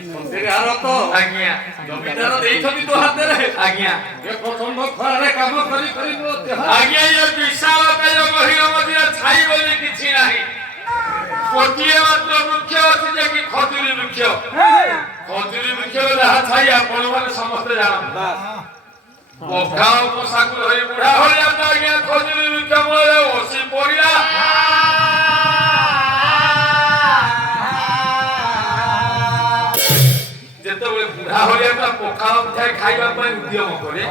ଆଜ୍ଞା ଜମିଦାର ଦେଇଛନ୍ତି ତୋ ହାତରେ ଆଜ୍ଞା ପ୍ରଚଣ୍ଡ ଖରାରେ କାମ କରି କରି ଆଜ୍ଞା ଏ ବିଶାଳ କାୟ ଗହୀର ମଧ୍ୟରେ ଛାଇ ବୋଲି କିଛି ନାହିଁ ଗୋଟିଏ ମାତ୍ର ବୃକ୍ଷ ଅଛି ଯେ କି ଖଜୁରୀ ବୃକ୍ଷ ଖଜୁରୀ ବୃକ୍ଷର ଯାହା ଛାଇ ଆପଣମାନେ ସମସ୍ତେ ଜାଣନ୍ତି ପଖାଳ ପୋଷାକ ଧରି ବୁଢା ଭଳିଆ ତ ଆଜ୍ଞା ଖଜୁରୀ ବୃକ୍ଷ ମୂଳରେ ବସି ପଡିଲା ଯେତେବେଳେ ବୁଢା ଭଳିଆ ତା ପଖାଳ ମିଠାଇ ଖାଇବା ପାଇଁ ଉଦ୍ୟମ କରେ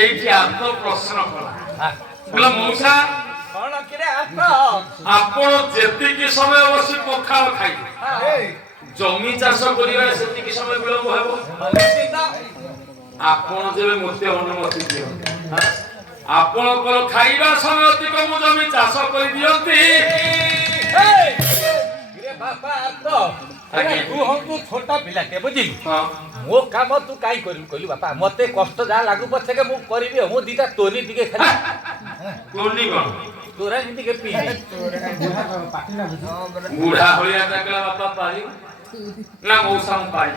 ଏଇଠି ଆତ୍ମ ପ୍ରଶ୍ନ କଲା କହିଲା ମଉସା ଆପଣ ଯେତିକି ସମୟ ବସି ପଖାଳ ଖାଇବେ ଜମି ଚାଷ କରିବାରେ ସେତିକି ସମୟ ବିଳମ୍ବ ହେବ ଆପଣ ଯେବେ ମୋତେ ଅନୁମତି ଦିଅନ୍ତି ଆପଣଙ୍କର ଖାଇବା ସମୟତିକ ମୁଁ ଜମି ଚାଷ କରିଦିଅନ୍ତି ଛୋଟ ପିଲାଟେ ବୁଝିଲୁ ମୋ କାମ ତୁ କାଇଁ କରିବୁ କହିଲୁ ବାପା ମତେ କଷ୍ଟ ଯାହା ଲାଗୁ ପଛକେ ମୁଁ କରିବି ମୁଁ ଦିଟା ତୋରି ଟିକେ ଖାଲି ତୋରା ଟିକେ ପିଇବି ବୁଢା ଭଳିଆ ଡାକିଲା ବାପା ପାରି ନା ମଉସା ମୁଁ ପାରି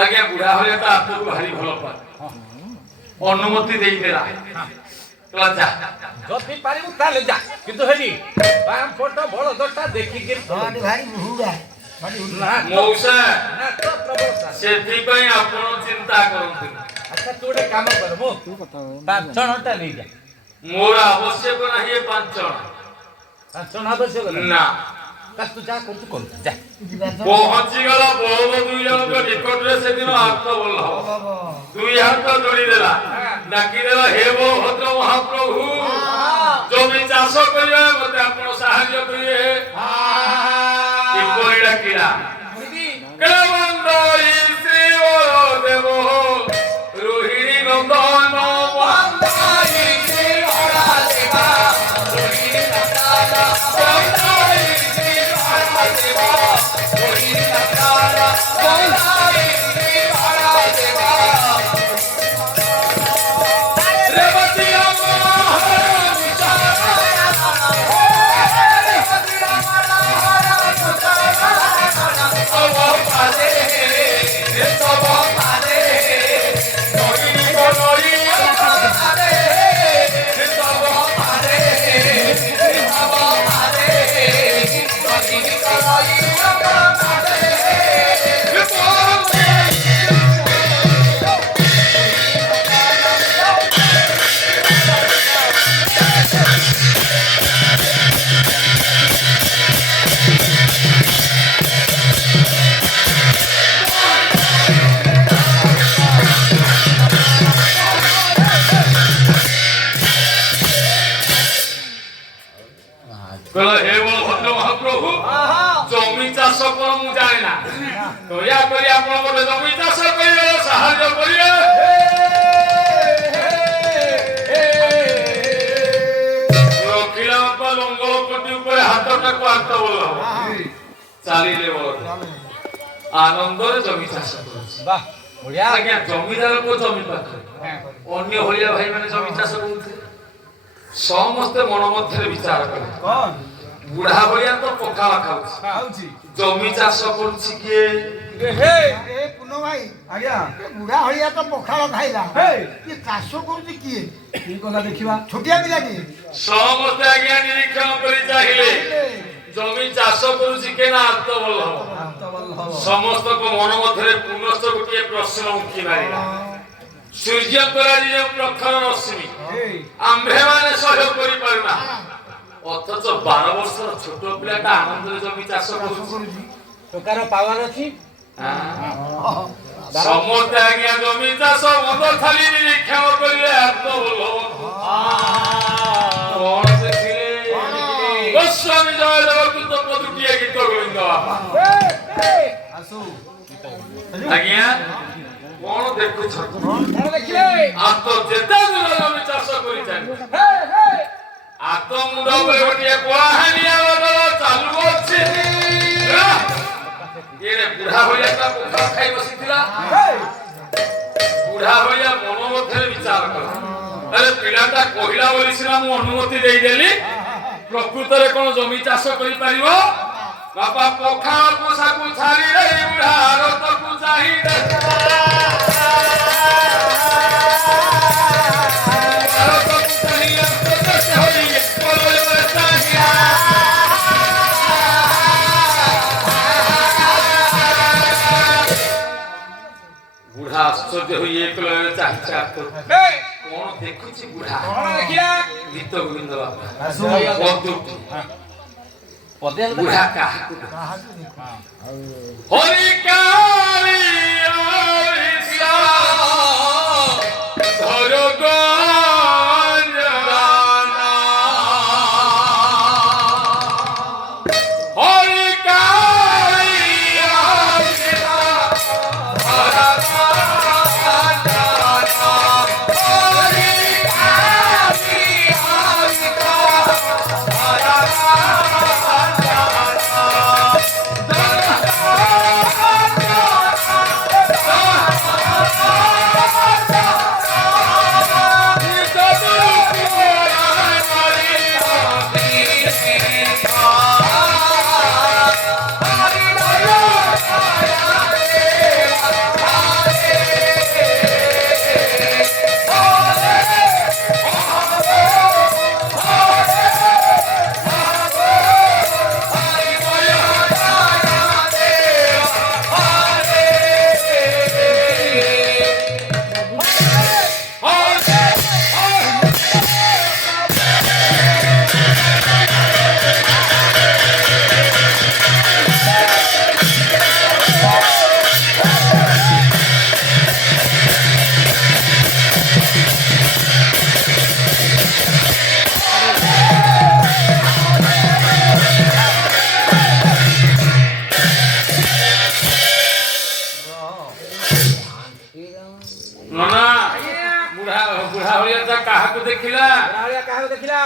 ଆଜ୍ଞା ବୁଢା ଭଳିଆ ତ ଆପଣଙ୍କୁ ଭାରି ଭଲ ପାଏ ଅନୁମତି ଦେଇଦେଲା ଯଦି ପାରିବୁ ତାହେଲେ ଯା କିନ୍ତୁ ହେରି ବାମ ଫୋଟ ବଳ ଦୋଟା ଦେଖିକି ମଉସା ସେଥିପାଇଁ ଆପଣ ଚିନ୍ତା କରନ୍ତୁ ଆଚ୍ଛା ତୁ ଗୋଟେ କାମ କର ମୁଁ 5 ଜଣଟା ନେଇଯା ମୋର ଆବଶ୍ୟକ ନାହିଁ ଏ 5 ଜଣ 5 ଜଣ ଆବଶ୍ୟକ ନା ତୁ ଯା କରୁଛୁ କରୁ ଯା ପହଞ୍ଚିଗଲା ବଳଦ 2 ଜଣଙ୍କ ନିକଟରେ ସେଦିନ ଆତ୍ମବଲ ଦୁଇ ହାତ ଯୋଡ଼ିଦେଲା ଡାକିଦେଲା ହେ ବଳଭଦ୍ର ମହାପ୍ରଭୁ ଜମି ଚାଷ କରିବା ମତେ ଆପଣ ସାହାଯ୍ୟ କରିବେ କିପରି ଡାକିଲା କେବନ୍ଦରୀ ଶ୍ରୀ ବଳଦେବ ରୋହିଣୀ ନନ୍ଦନ ବନ୍ଦାଇ ଶ୍ରୀ ବଳଦେବ ରୋହିଣୀ ନନ୍ଦନ ବନ୍ଦାଇ ଶ୍ରୀ ବଳଦେବ ରୋହିଣୀ ନନ୍ଦନ ବନ୍ଦାଇ ଶ୍ରୀ ବଳଦେବ ରେବତୀ हे बलभद्र महाप्रभु जमी चाष कौन मु जाने ना दयाकोरी आप जमी चाष कर साहाय्य करिए रखिला लंगल ମୁଣ୍ଡି ଉପରେ ହାତଟାକୁ ଆନ୍ତ ବୋଲ ଚାଲିଲେ ବୋଲ ଆନନ୍ଦରେ ଜମି ଚାଷ କରୁଛି। ବାଃ ବଢିଆ ଆଜ୍ଞା ଜମିଦାରଙ୍କ ଜମି ପାଖରେ ଅନ୍ୟ ଭଳିଆ ଭାଇ ମାନେ ଜମି ଚାଷ କରୁଥିଲେ। ସମସ୍ତେ ମନ ମଧ୍ୟରେ ବିଚାର କଲେ କଣ ବୁଢା ଭଳିଆ ତ ପଖାଳ ଖାଉଛି, ଖାଉଛି? ଜମି ଚାଷ କରୁଛି କିଏ? ହେ ଏ ପୁନ ଭାଇ ଆଜ୍ଞା ଏ ବୁଢା ହଳିଆ ତ ପଖାଳ ଖାଇଲା ହେ ଇଏ ଚାଷ କରୁଛି କିଏ? କି କଥା ଦେଖିବା। ଛୋଟିଆ ପିଲାଟି ସମସ୍ତେ ଆଜ୍ଞା ନିରୀକ୍ଷଣ କରି ଚାହିଁଲେ ଜମି ଚାଷ କରୁଛି କିଏ ନା ଆତ୍ମବଲ୍ଲଭ। ସମସ୍ତଙ୍କ ମନ ମଧ୍ୟରେ ପୁନଶ୍ଚ ଗୋଟିଏ ପ୍ରଶ୍ନ ଉଠି ମାରିଲା। ସୂର୍ଯ୍ୟଙ୍କର ଆଜି ଯେଉଁ ପ୍ରଖର ରଶ୍ମି ଆମ୍ଭେମାନେ ସହ୍ୟ କରିପାରୁନା, ଅଥଚ 12 ବର୍ଷର ଛୋଟ ପିଲାଟା ଆନନ୍ଦରେ ଜମି ଚାଷ କରୁଛି। ଟୋକାର ପାୱାର ଅଛି। ସମସ୍ତେ ଆଜ୍ଞା ଜମି ଚାଷ ମନ୍ଦ ଥାଲି ନିରୀକ୍ଷଣ କରିଲେ ଆତ୍ମବଲ୍ଲଭ କଣ ଦେଖିଲେ? ଗୋସ୍ୱାମୀ ଜୟ ଦେବଦୂତ ପଦୁଟିଏ ଗୀତ ଗୋବିନ୍ଦ ଆସୁ ଆଜ୍ଞା କଣ ଦେଖୁଛ? କଣ ଦେଖିଲେ? ଆତ ଯେତେ ଦୂର ଜମି ଚାଷ କରିଥାନ୍ତି ଆତ ମୁଣ୍ଡ ଉପରେ ଗୋଟିଏ କଳାହାଣ୍ଡିଆ ବଦଳ ଚାଲୁଅଛି। ଇଏ ବୁଢା ଭଳିଆ ତା ପଖାଳ ଖାଇ ବସିଥିଲା। ବୁଢା ଭଳିଆ ମନ ମଧ୍ୟରେ ବିଚାର କଲା, ଆରେ ପିଲାଟା କହିଲା ବୋଲି ସିନା ମୁଁ ଅନୁମତି ଦେଇଦେଲି, ପ୍ରକୃତରେ କଣ ଜମି ଚାଷ କରିପାରିବ? ବାପା ପଖାଳ ପୋଷାକୁ ଛାଡ଼ି ଦେଇ ବୁଢା ରଥକୁ ଚାହିଁଲେ ବୁଢା ଆଶ୍ଚର୍ଯ୍ୟ ହୋଇ ଏକ ଲୟରେ ଚାହିଁଛି ଆତ କଣ ଦେଖୁଛି ବୁଢା? କଣ ଦେଖିଲା? ଗୀତ ଗୋବିନ୍ଦ ବାପା ଆସୁ ପଦୁଟି ପଦେ ବୁଢା କାହାକୁ କାହାକୁ ଦେଖ ହରି କାଳିଆ ଈଶା ଧର ଗଞ୍ଜନା ହରି କାଳିଆ ଈଶା ଧର ଗଞ୍ଜନା ହରି କାଳିଆ ଈଶା ନନା ବୁଢା ବୁଢା ଭଳିଆ ତା କାହାକୁ ଦେଖିଲା? ବୁଢା କାହାକୁ ଦେଖିଲା?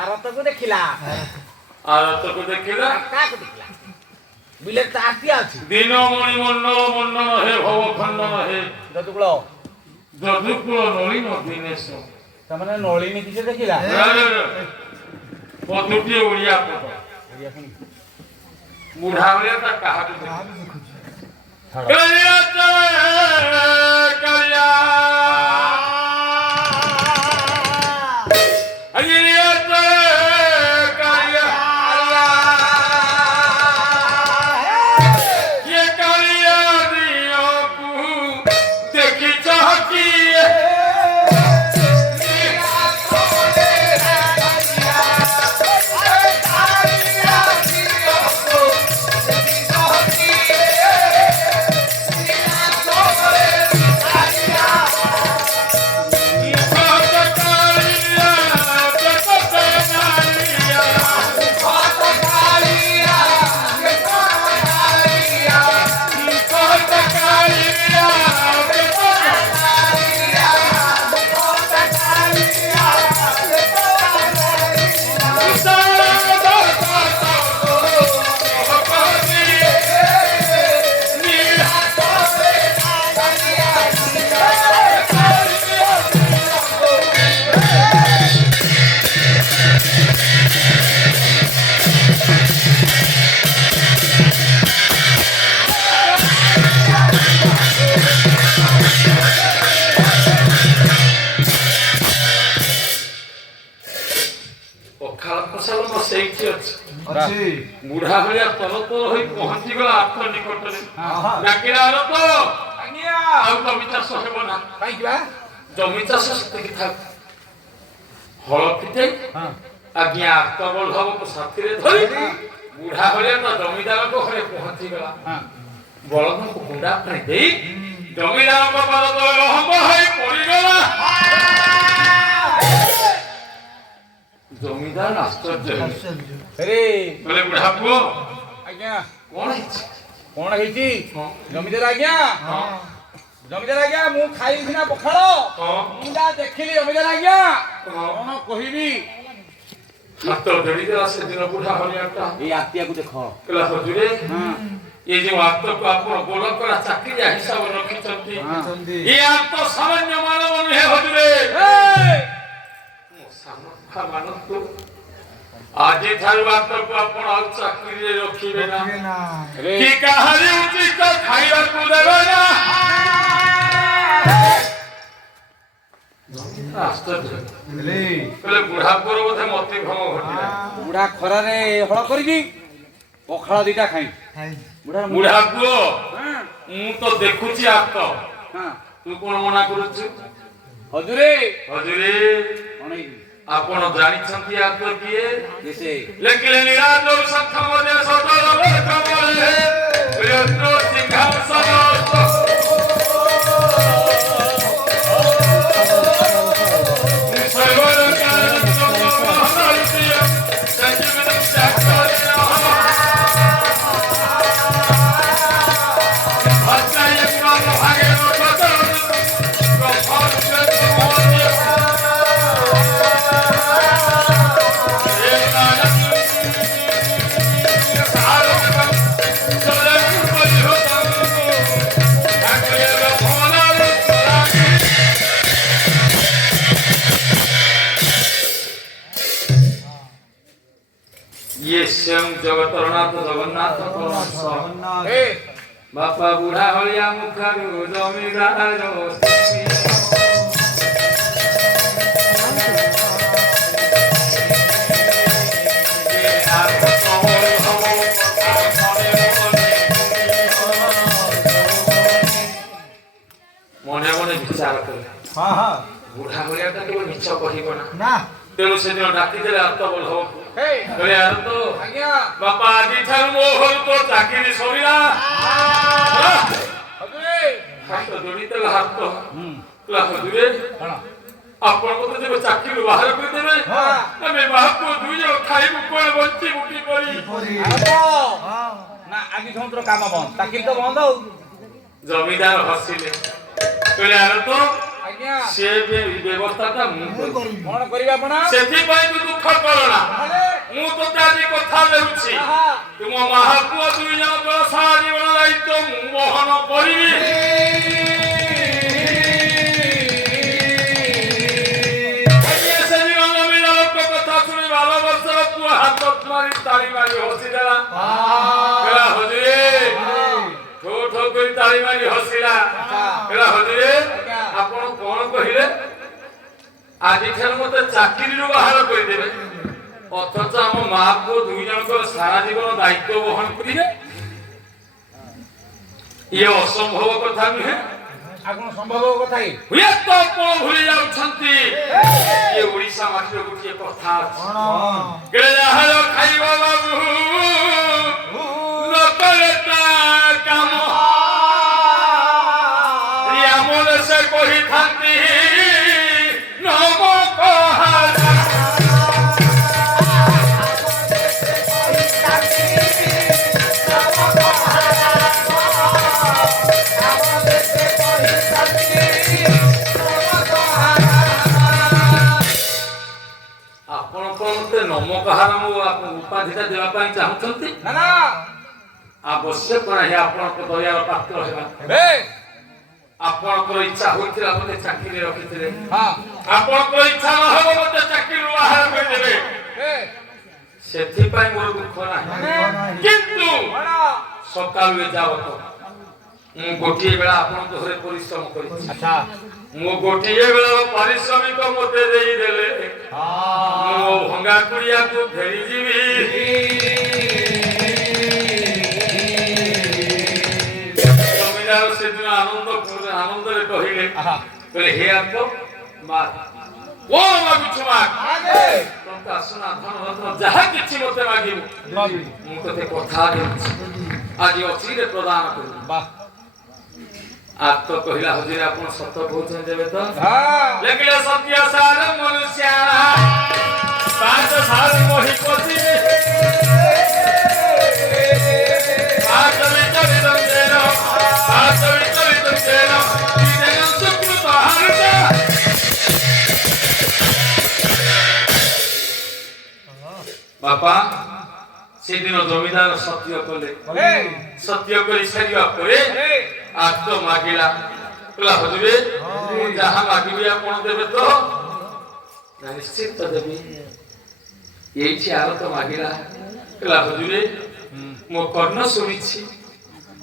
ଆରତକୁ ଦେଖିଲା। ଆରତକୁ ଦେଖିଲା। କାହାକୁ ଦେଖିଲା? ବିଲେ ତାତିଆ ଅଛି। ଦିନମଣି ମଣ୍ଡଳ ମଣ୍ଡନ ହେ ଭବ ଖଣ୍ଡନ ହେ ଯଦୁକୁଳ ଯଦୁକୁଳ ନଳିନ ଦିନେଶ। ତାମାନେ ନଳିନୀ କିसे ଦେଖିଲା? ପଦୁଟିଏ ଓଡ଼ିଆ ପଦ। ବୁଢା ଭଳିଆ ତା କାହାକୁ ଦେଖିଲା? କାଳିଆ କାଳିଆ ପଖାଳ ଫସଲ ମୋ ସେଇଠି ଅଛି। ଅଛି ବୁଢା ଭଳିଆ ତର ତର ହୋଇ ପହଞ୍ଚିଗଲା ଆତ୍ମ ନିକଟରେ। ଆହା। ଡାକିଲା ଆରତ ଆଜ୍ଞା ଆଉ ଜମି ଚାଷ ହେବ ନା। କାହିଁକି ବା ଜମି ଚାଷ ସେତିକି ଥାଉ। ହଳ ଫିଟେଇ ହଁ ଆଜ୍ଞା ଆତ୍ମବଲ୍ଲଭକୁ ସାଥିରେ ଧରି ବୁଢା ଭଳିଆ ତା ଜମିଦାରଙ୍କ ଘରେ ପହଞ୍ଚିଗଲା। ହଁ ବଳଦଙ୍କୁ କୁଣ୍ଡା ପାଣି ଦେଇ ଜମିଦାରଙ୍କ ପାଦ ତଳେ ଲହମ୍ବ ହୋଇ ପଡିଗଲା। ଜମିଦାର ଆଶ୍ଚର୍ଯ୍ୟ ହେଲେ। ଆଶ୍ଚର୍ଯ୍ୟ। ଆରେ କହିଲେ ବୁଢା ପୁଅ ଆଜ୍ଞା କଣ ହେଇଛି? କଣ ହେଇଛି ହଁ। ଜମିଦାର ଆଜ୍ଞା ହଁ ଜମିଦାର ଆଜ୍ଞା ମୁଁ ଖାଇଲି ସିନା ପଖାଳ ହଁ ମୁଁ ଯାହା ଦେଖିଲି ଜମିଦାର ଆଜ୍ଞା ହଁ। କଣ କହିବି ହାତ ଧରିଦେଲା ସେଦିନ ବୁଢା ଭଳିଆଟା। ଏଇ ଆତ୍ୟାକୁ ଦେଖ କହିଲା ହଜୁରେ ହଁ ଏ ଯୋଉ ଆତ୍ମକୁ ଆପଣ ବଡ କରା ଚାକିରିଆ ହିସାବରେ ରଖିଛନ୍ତି ହଁ। ଏ ଆତ୍ମ ସାମାନ୍ୟ ମାନବ ନୁହେଁ ହଜୁରେ। ଏଇ! ମୋ ସାନ ମାନନ୍ତୁ ଆଜି ଠାରୁ ଆତ୍ମକୁ ଆପଣ ଆଉ ଚାକିରିରେ ରଖିବେ ନା। ରଖିବେ ନା। ଆରେ କି କାହାରି ଉଚିତ ଖାଇବାକୁ ଦେବେ ନା। ଆଶ୍ଚର୍ଯ୍ୟ ହେଲେ କହିଲେ ବୁଢା ପୁଅର ବୋଧେ ମତି ଭ୍ରମ ଘଟିଲା। ବୁଢା ଖରାରେ ହଳ କରିକି ପଖାଳ ଦିଟା ଖାଇ ଖାଇ। ବୁଢା ବୁଢା ପୁଅ ହଁ ମୁଁ ତ ଦେଖୁଛି ଆତ୍ମ ହଁ ତୁ କଣ ମନା କରୁଛୁ? ହଜୁରେ ହଜୁରେ କଣ ହେଇଛି ଆପଣ ଜାଣିଛନ୍ତି ଆତ୍ମ କିଏ? କିସେ ଲେଖିଲେ ନିରାଜ ସକ୍ଷମ ଦେଶ ତଳ କମଳେ ବୀରେନ୍ଦ୍ର ସିଂହାସନ ସର୍ବର କାରଣ ମହାମାରୁତିୟ ସଜୀବନ ଚାକରେ ହସ୍ତାୟ କମ ଭାগে রক্ষতর প্রফল মোহনীয় ये स्वयं जगतर नाथ जगन्नाथ ଜଗନ୍ନାଥ ଏ बापा बुढ़ा हलिया मुखारू जमीदार মনে মনে বিচার কলে ହଁ ହଁ বুঢ়া হলিয়াটা কেবল মিছ কহিব না না। তেଣୁ ସେଦିନ ଡାକିଦେଲେ ଆତ୍ମବଲ୍ଲଭକୁ ହେଇ କହିଲେ ଆର ତ ଆଜ୍ଞା ବାପା ଆଜି ଠାରୁ ମୋ ଘରୁ ତ ଚାକିରି ସରିଲା। ହଜୁରେ ହାତ ଯୋଡ଼ିଦେଲା ହାତ ହୁଁ କହିଲା ହଜୁରେ କଣ ଆପଣ ମତେ ଯେବେ ଚାକିରି ବାହାର କରିଦେବେ ଆମେ ବାହାକୁ ଦୁଇ ଜଣ ଖାଇବୁ କଣ ବଞ୍ଚିବୁ କିପରି? ଆରତ ହଁ। ନା ଆଜି ସମୁଦ୍ର କାମ ବନ୍ଦ ଚାକିରି ତ ବନ୍ଦ ଆଉ ଜମିଦାର ହସିଲେ କହିଲେ ଆର ତ ଆଜ୍ଞା ସେ ବ୍ୟବସ୍ଥାଟା ମୁଁ ମୁଁ କରିବି। କରିବି। କଣ କରିବେ ଆପଣ ସେଥିପାଇଁ ତୁ ଦୁଃଖ କରନା ତାହେଲେ ମୁଁ ତୋତେ ଆଜି କଥା ଦେଉଛି ଆହା ତୁମ ମାହାପୁଅ ଦୁଇ ଜଣଙ୍କର ସାରା ଜୀବନ ଦାୟିତ୍ୱ ମୁଁ ବହନ କରିବି। ଆଜ୍ଞା, ସେଦିନ ଜମିଦାର ଲୋକ କଥା ଶୁଣି 12 ବର୍ଷର ପୁଅ ହାତ ମାରି ତାଳି ମାରି ହସିଦେଲା। କହିଲା ହଜୁରେ ଠୋ ଠୋ କରି ତାଳି ମାରି ହସିଲା। କହିଲା ହଜୁରେ ଆପଣ କଣ କହିଲେ? ଆଜି ଠାରୁ ମତେ ଚାକିରିରୁ ବାହାର କରିଦେବେ ଅଥଚ ଆମ ମା ପୁଅ ଦୁଇ ଜଣଙ୍କର ସାରା ଜୀବନ ଦାୟିତ୍ୱ ବହନ କରିବେ? ଇଏ ଅସମ୍ଭବ କଥା ନୁହେଁ। ଆଉ କଣ ସମ୍ଭବ କଥା କି ହୁଏତ ଆପଣ ଭୁଲି ଯାଉଛନ୍ତି ଇଏ ଓଡ଼ିଶା ମାଟିର ଗୋଟିଏ କଥା ଅଛି। କଣ? ଯାହାର ଖାଇବ ବାବୁ ନକଲେ ତା କାମ ଆମର ସେ କହିଥାନ୍ତି ନମ କହାରା। ଆପଣ କଣ ମତେ ନମ କାହାର ଉପାଧିଟା ଦେବା ପାଇଁ ଚାହୁଁଛନ୍ତି? ନା ନା ଆବଶ୍ୟକ ନାହିଁ ଆପଣଙ୍କ ଦୟାର ପାତ୍ର ହେବା। ଏ ଆପଣଙ୍କର ଇଚ୍ଛା ହୋଇଥିଲା ମତେ ଚାକିରି ରଖିଥିଲେ। ହଁ ଆପଣଙ୍କର ଇଚ୍ଛା ନହେବ ମତେ ଚାକିରିରୁ ବାହାର କରିଦେବେ। ଏ ସେଥିପାଇଁ ମୋର ଦୁଃଖ ନାହିଁ କିନ୍ତୁ ସକାଳୁ ଯାଅ ତ ମୁଁ ଗୋଟିଏ ବେଳା ଆପଣଙ୍କ ଘରେ ପରିଶ୍ରମ କରିଛି ଆଚ୍ଛା ମୁଁ ଗୋଟିଏ ବେଳାର ପାରିଶ୍ରମିକ ମୋତେ ଦେଇଦେଲେ ମୁଁ ଭଙ୍ଗା କୁଡ଼ିଆକୁ ଫେରିଯିବି ଜମିଦାର ସେଦିନ ଆନନ୍ଦରେ କହିଲେ କହିଲେ ହେ ଆପ ମା କଣ ମାଗୁଛୁ ମା ଟଙ୍କା ସୁନା ଧନ ରତ୍ନ ଯାହା କିଛି ମୋତେ ମାଗିବୁ ମୁଁ ତତେ କଥା ଦେଉଛି ଆଜି ଅଚିରେ ପ୍ରଦାନ କରିବି ବାଃ आप तो कहला हजूर आपण सत्य कहउछन देबे तो लेकिन सत्य सार मनुष्य पांच साल मोहि पति पांच विचलित देनो देनो शुक्र बहारता बापा सेदिन जमीदार सत्य कले सत्य करी सारिया परे आज तो मागिला कहला हजूरे जहाँ मागिबी आपण देबे तो निश्चित तो देबी एठी आरो तो मागिला कहला हजूरे मो कर्ण सुनिछि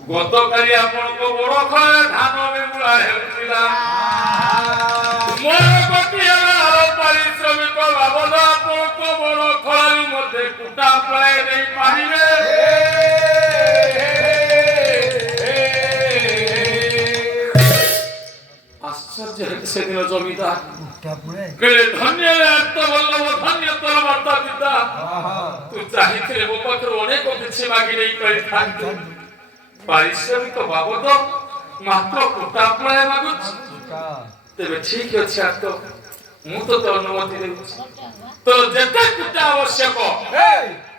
गतकाली आपण को बड़ खळे धान बेमुला हेउतिला मोर गोटिया परिश्रमिक बाबद आपण को बड़ खळे मध्ये कुटा पळे देई पारिबे सेदिन जमीदार कहले धन्य आत्मवल्लभ धन्य तोर माता पिता तू चाहिए मो पाखर अनेक किछि मागी नहीं करि थांतु पारिश्रमिक बाबद मात्र कुटा पळे मागुछ तेबे ठीक अछि आतो मु तो अनुमति देउछि तो जेते कुटा आवश्यक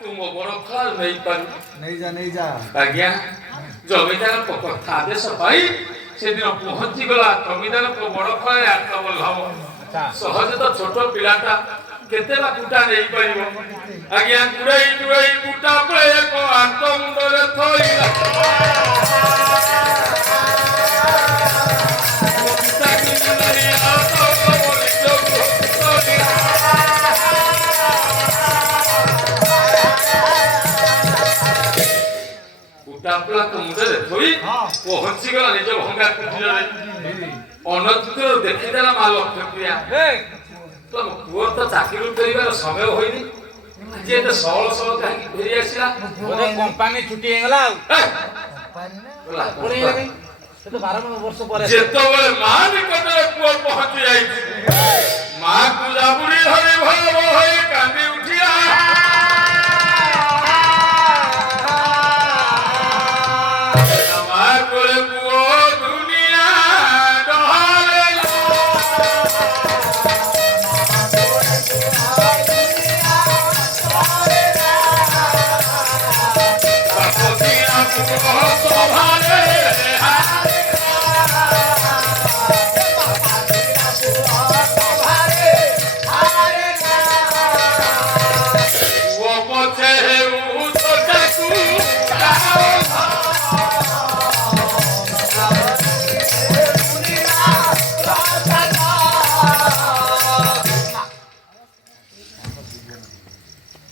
तू मो बड़ खाल नहीं पारी नहीं जा आज्ञा जमीदार को कथा आदेश पाई सेदिन पहुंची गला जमीदार को बड़ खळे आत्मवल्लभ सहज तो छोट पिलाटा केतेला कुटा नहीं परिबो आज्ञा कुड़ाई कुटा पळे को आंत मुंडरे थोइला कुटापला को मुंडरे थोई पहुंची गला निज भंगा कुटीरे अनत्र देखिदेला माल लक्ष्मीप्रिया तो पुओ तो चाकरी करिबार समय होइनी जे तो सळ काहे फेरी आसिला बोले कंपनी छुट्टी हे गला बोला बोले से तो 12 वर्ष पर जेतो बेले मां निकटरे पुओ पहुंची जाई मां को जाबुड़ी धरि भव होई कांदी उठिया मां कोले पुओ दुनिया डहाले बापोतिया पुओ सोभाले वो पछे उ तो जाकू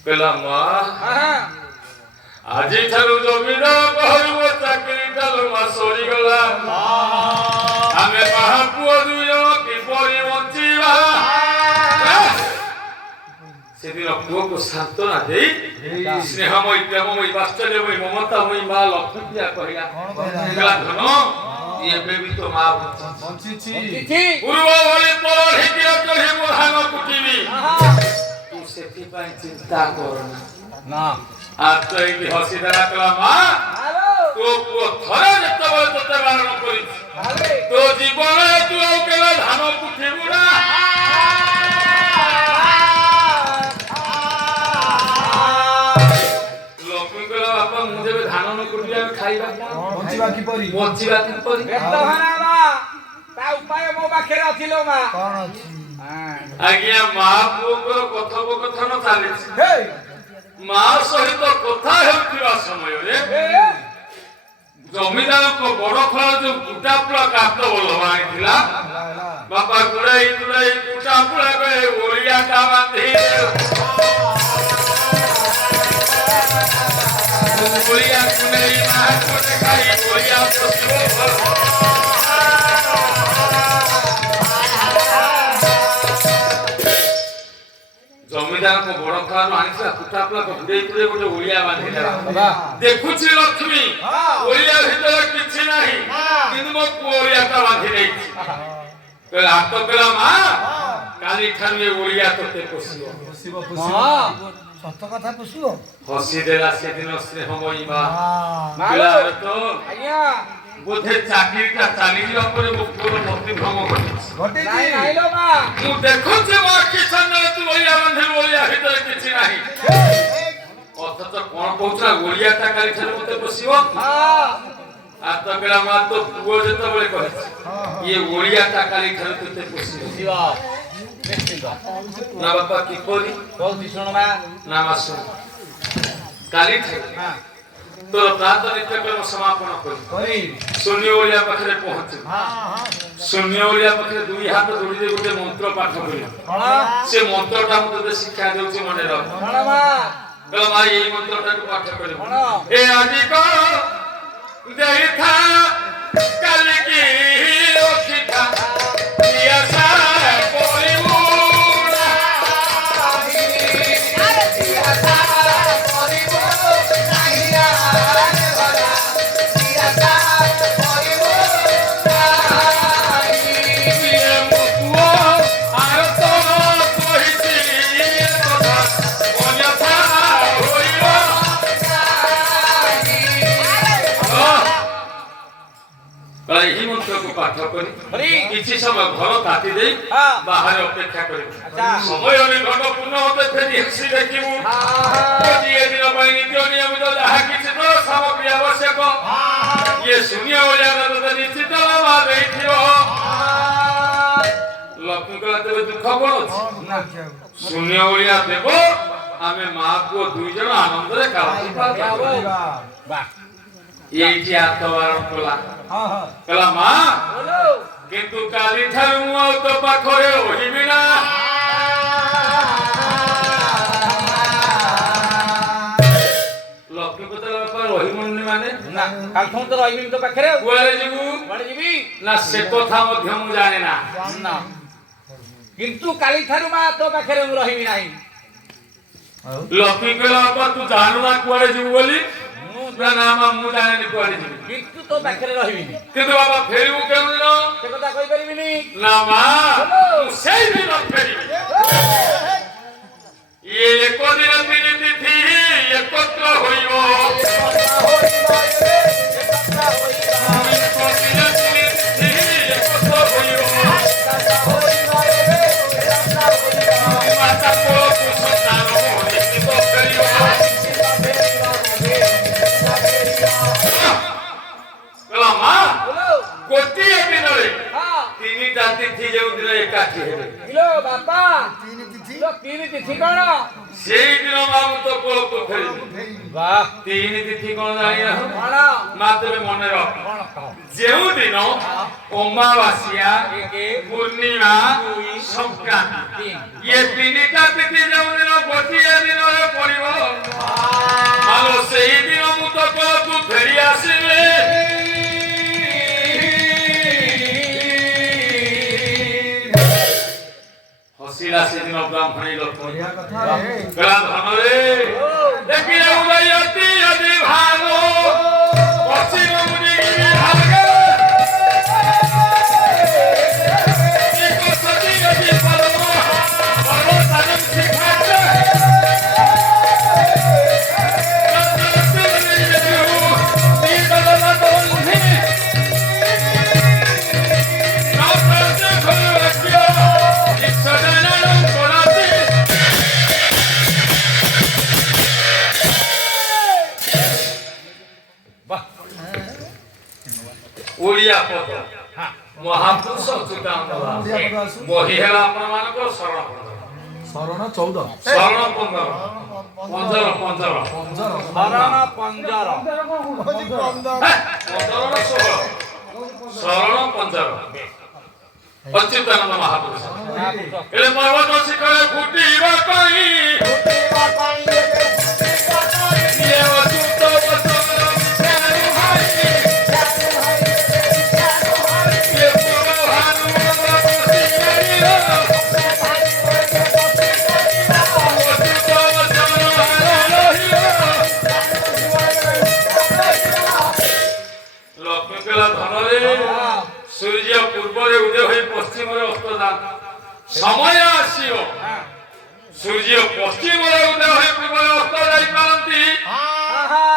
कहला मां আজি ঠারু জমিদার কহরিব চাকরি ডালমা সরি গলা আমি বাহাপুଅ দুজন কিপরি বঞ্চিবা সেদিন পুଅକୁ ସାନ୍ତ୍ୱନା ଦେଇ ସ୍ନେହମୟୀ ପ୍ରେମମୟୀ ବାତ୍ସଲ୍ୟମୟୀ ମମତାମୟୀ ମା ଲକ୍ଷ୍ମୀପ୍ରିୟା କହିଲା ଧନ ଏବେ ବି ତ ମା ବଞ୍ଚିଛି ପୂର୍ବ ଭଳି ତୋର ଢିକିର ଚଢ଼ି ମୁଁ ଧାନ କୁଟିବି ତୁ ସେଥିପାଇଁ ଚିନ୍ତା କରନା ना आज तो एक हसी देला कला मां तो पुओ थरे जेतेबेले तते बारण करी तो जीवन तू औ केला धान कुटिबुना लोकन कला बापा मुझे धान न कुटिया खाइबा बଞ୍ଚିବା କିପରି बचिबा किपरि व्यस्त होना बा ता उपाय मो पाखे रथिलो मा कौन अच्छी आज्ञा मां पुओकर कथोपकथन चालिछि हे मां सहित कथा हेउथिबा समय रे जमीदार को बड़ फल जो कुटा पुला काट बोलवा आइथिला बापा गुड़ाई कुटा पुला गए ओरिया का बांधी ଓଡ଼ିଆ କୁନେଇ ମା କୁନେ ଖାଇ ଓଡ଼ିଆ ପଶିବ ଜମିଦାରଙ୍କ ବଡ଼ ଖାଆରୁ ଆଣିଥିଲା କୁଟାପଲା ଘୁରେଇ ଘୁରେଇ ଗୋଟେ ଓଡ଼ିଆ ବାନ୍ଧିଦେଲା ଦେଖୁଛି ଲକ୍ଷ୍ମୀ ଓଡ଼ିଆ ଭିତରେ କିଛି ନାହିଁ କିନ୍ତୁ ମୋ ପୁଅ ଓଡ଼ିଆଟା ବାନ୍ଧି ଦେଇଛି କହିଲା ହାତ କହିଲା ମା କାଲି ଠାରୁ ଏ ଓଡ଼ିଆ ତୋତେ ପୋଷିବ ସତ କଥା ପୁଷିବ ହସିଦେଲା ସେଦିନ ସ୍ନେହମୟୀ ମା ମା କହିଲା ତ ଆଜ୍ଞା ବୋଧେ ଚାକିରିଟା ଚାଲିଯିବା ପରେ ମୋ ପୁଅର ମତିଭ୍ରମ ଘଟିଛି ଘଟିଛି ନାଇଁ ନାଇଁ ଲୋ ମା ମୁଁ ଦେଖୁଛି ମୋ ଆଖି ସାମ୍ନାରେ ତୁ ଓଡ଼ିଆ ବାନ୍ଧିବୁ ଓଡ଼ିଆ ଭିତରେ କିଛି ନାହିଁ ଅଥଚ କଣ କହୁଛୁ ନା ଓଡ଼ିଆଟା କାଲି ଠାରୁ ମତେ ପୋଷିବ ଆତ କହିଲା ମା ତୋ ପୁଅ ଯେତେବେଳେ କହିଛି ଇଏ ଓଡ଼ିଆଟା କାଲି ଠାରୁ ତୋତେ ପୋଷିବ ଶିବ ନିଶ୍ଚିତ ନା ବାପା କିପରି କହୁଛି ଶୁଣ ମା ନା ମା ଶୁଣ କାଲି ଠାରୁ ତୋର ପ୍ରାତଃ ନିତ୍ୟକର୍ମ ସମାପନ କରି ଶୂନ୍ୟ ଓଡ଼ିଆ ପାଖରେ ପହଞ୍ଚିବ ଶୂନ୍ୟ ଓଡ଼ିଆ ପାଖରେ ଦୁଇ ହାତ ଯୋଡ଼ି ଦେଇ ଗୋଟେ ମନ୍ତ୍ର ପାଠ କରିବ ସେ ମନ୍ତ୍ରଟା ମୁଁ ତୋତେ ଶିକ୍ଷା ଦେଉଛି ମନେ ରଖ କଣ ମା କହିଲା ମା ଏଇ ମନ୍ତ୍ରଟାକୁ ପାଠ କରିବ କଣ ଏ ଆଜି କଣ ଦେଇଥା କାଲିକି ରଖିଥା ପିଆସା କରିବୁ ଏହି ମନ୍ତ୍ରକୁ ପାଠ କରି କିଛି ସମୟ ଘର ତାତି ଦେଇ ବାହାରେ ଅପେକ୍ଷା କରିବୁ ସମୟ ଘଟ ପୂର୍ଣ୍ଣ ହତେ ଫେରି ଆସି ଦେଖିବୁ ଗୋଟିଏ ଦିନ ପାଇଁ ନିତ୍ୟ ନିୟମିତ ଯାହା କିଛି ତ ସାମଗ୍ରୀ ଆବଶ୍ୟକ ଇଏ ଶୂନ୍ୟ ଓଡ଼ିଆର ତୋତେ ନିଶ୍ଚିତ ମା ଦେଇଥିବ ଲକ୍ଷ୍ମୀ କହିଲା ତେବେ ଦୁଃଖ କଣ ଅଛି ଶୂନ୍ୟ ଓଡ଼ିଆ ଦେବ ଆମେ ମା ପୁଅ ଦୁଇ ଜଣ ଆନନ୍ଦରେ କାଳ এইটি আত্মবারণ কলা কলা মা কিন্তু কালি ঠারু মু আর তো পাখরে রহিবি না লক্ষ্মী পুতলা বাপা রহিবনি মানে না কাল তুমি তো রহিবি তো পাখরে কুয়ারে যাবু বড় যাবি না সে কথা মধ্য মু জানে না না কিন্তু কালি ঠারু মা তো পাখরে মু রহিবি নাই লক্ষ্মী কলা বাপা তু জানো না কুয়ারে যাবু বলি না না মা মু জানি কুয়ারে যাবি কিন্তু তো পাখরে রহিবিনি কিন্তু বাবা ফেরিবু কেমন দিন সে কথা কই পারিবিনি না মা সেই দিন ফেরিবি ইয়ে এক দিন তিন তিথি একত্র হইব ଗୋଟିଏ ଦିନରେ ତିନିଟା ତିଥି ଯେଉଁଦିନ ଏକାଠି ହେବେ ଇଲୋ ବାପା ତିନି ତିଥି ତିନି ତିଥି କଣ ସେଇଦିନ ମା ମୁଁ ତ କୋଳକୁ ଫେରିବି ବାଃ ତିନି ତିଥି କଣ ଜାଣିନାହୁଁ କଣ ମା ତେବେ ମନେ ରଖ କଣ କହ ଯେଉଁଦିନ ଅମାବାସ୍ୟା ଏକେ ପୂର୍ଣ୍ଣିମା ସଂକ୍ରାନ୍ତି ତିନି ଇଏ ତିନିଟା ତିଥି ଯେଉଁଦିନ ଗୋଟିଏ ଦିନରେ ପଡ଼ିବ ମାଲୋ ସେଇଦିନ ମୁଁ ତ କୋଳକୁ ଫେରି ଆସିବି हसीला से दिन ब्राह्मणी लक्ष्मी गला धनरे देखिए उदयती यदि भागो पश्चिम मुनि भागे निको सती यदि परमो पर्वतनं शिखाते ओडिया पद महापुरुष अच्युतानंद महिला आपनमानक शरण ଶରଣ 14 ଶରଣ 15 15 ଶରଣ ପଞ୍ଜର 16 ଶରଣ 15 ଅଚ୍ୟୁତାନନ୍ଦ ମହାପୁରୁଷ ଏଲେ ପର୍ବତ ଶିଖରେ ଫୁଟିବା ପାଇଁ ଇଏ ଅଚ୍ୟୁତ ବଚନ ସୂର୍ଯ୍ୟ ପଶ୍ଚିମରେ ଉଦୟ ହୋଇ ପୂର୍ବରେ ଅସ୍ତ ଯାଇପାରନ୍ତି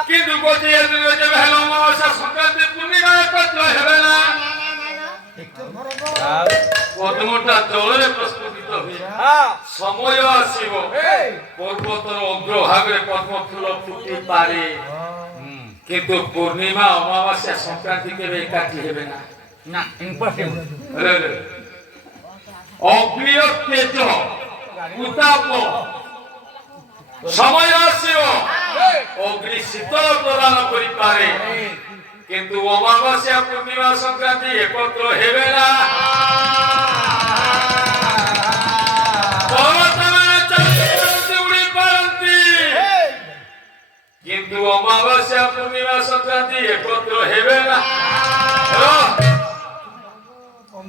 କିନ୍ତୁ ଗୋଟିଏ ଦିନ ଯେବେ ହେଲେ ଅମାବାସ୍ୟା ସଂକ୍ରାନ୍ତି ପୂର୍ଣ୍ଣିମା ଏକତ୍ର ହେବେ ନା ପଦ୍ମଟା ଜଳରେ ପ୍ରସ୍ଫୁଟିତ ହୁଏ ସମୟ ଆସିବ ପର୍ବତର ଅଗ୍ରଭାଗରେ ପଦ୍ମ ଫୁଲ ଫୁଟି ପାରେ କିନ୍ତୁ ପୂର୍ଣ୍ଣିମା ଅମାବାସ୍ୟା ସଂକ୍ରାନ୍ତି କେବେ ଏକାଠି ହେବେ ନା ନା ଇମ୍ପସିବଲ ଅଗ୍ନିର ତେଜ ଉତ୍ତାପ ସମୟ ଆସିବ ଅଗ୍ନି ଶୀତଳ ପ୍ରଦାନ କରିପାରେ କିନ୍ତୁ ଅମାବାସ୍ୟା ପୂର୍ଣ୍ଣିମା ସଂକ୍ରାନ୍ତି ଏକତ୍ର ହେବେ ନା ପର୍ବତମାନେ ଚାଲି ଉଡ଼ି ପାରନ୍ତି କିନ୍ତୁ ଅମାବାସ୍ୟା ପୂର୍ଣ୍ଣିମା ସଂକ୍ରାନ୍ତି ଏକତ୍ର ହେବେ ନା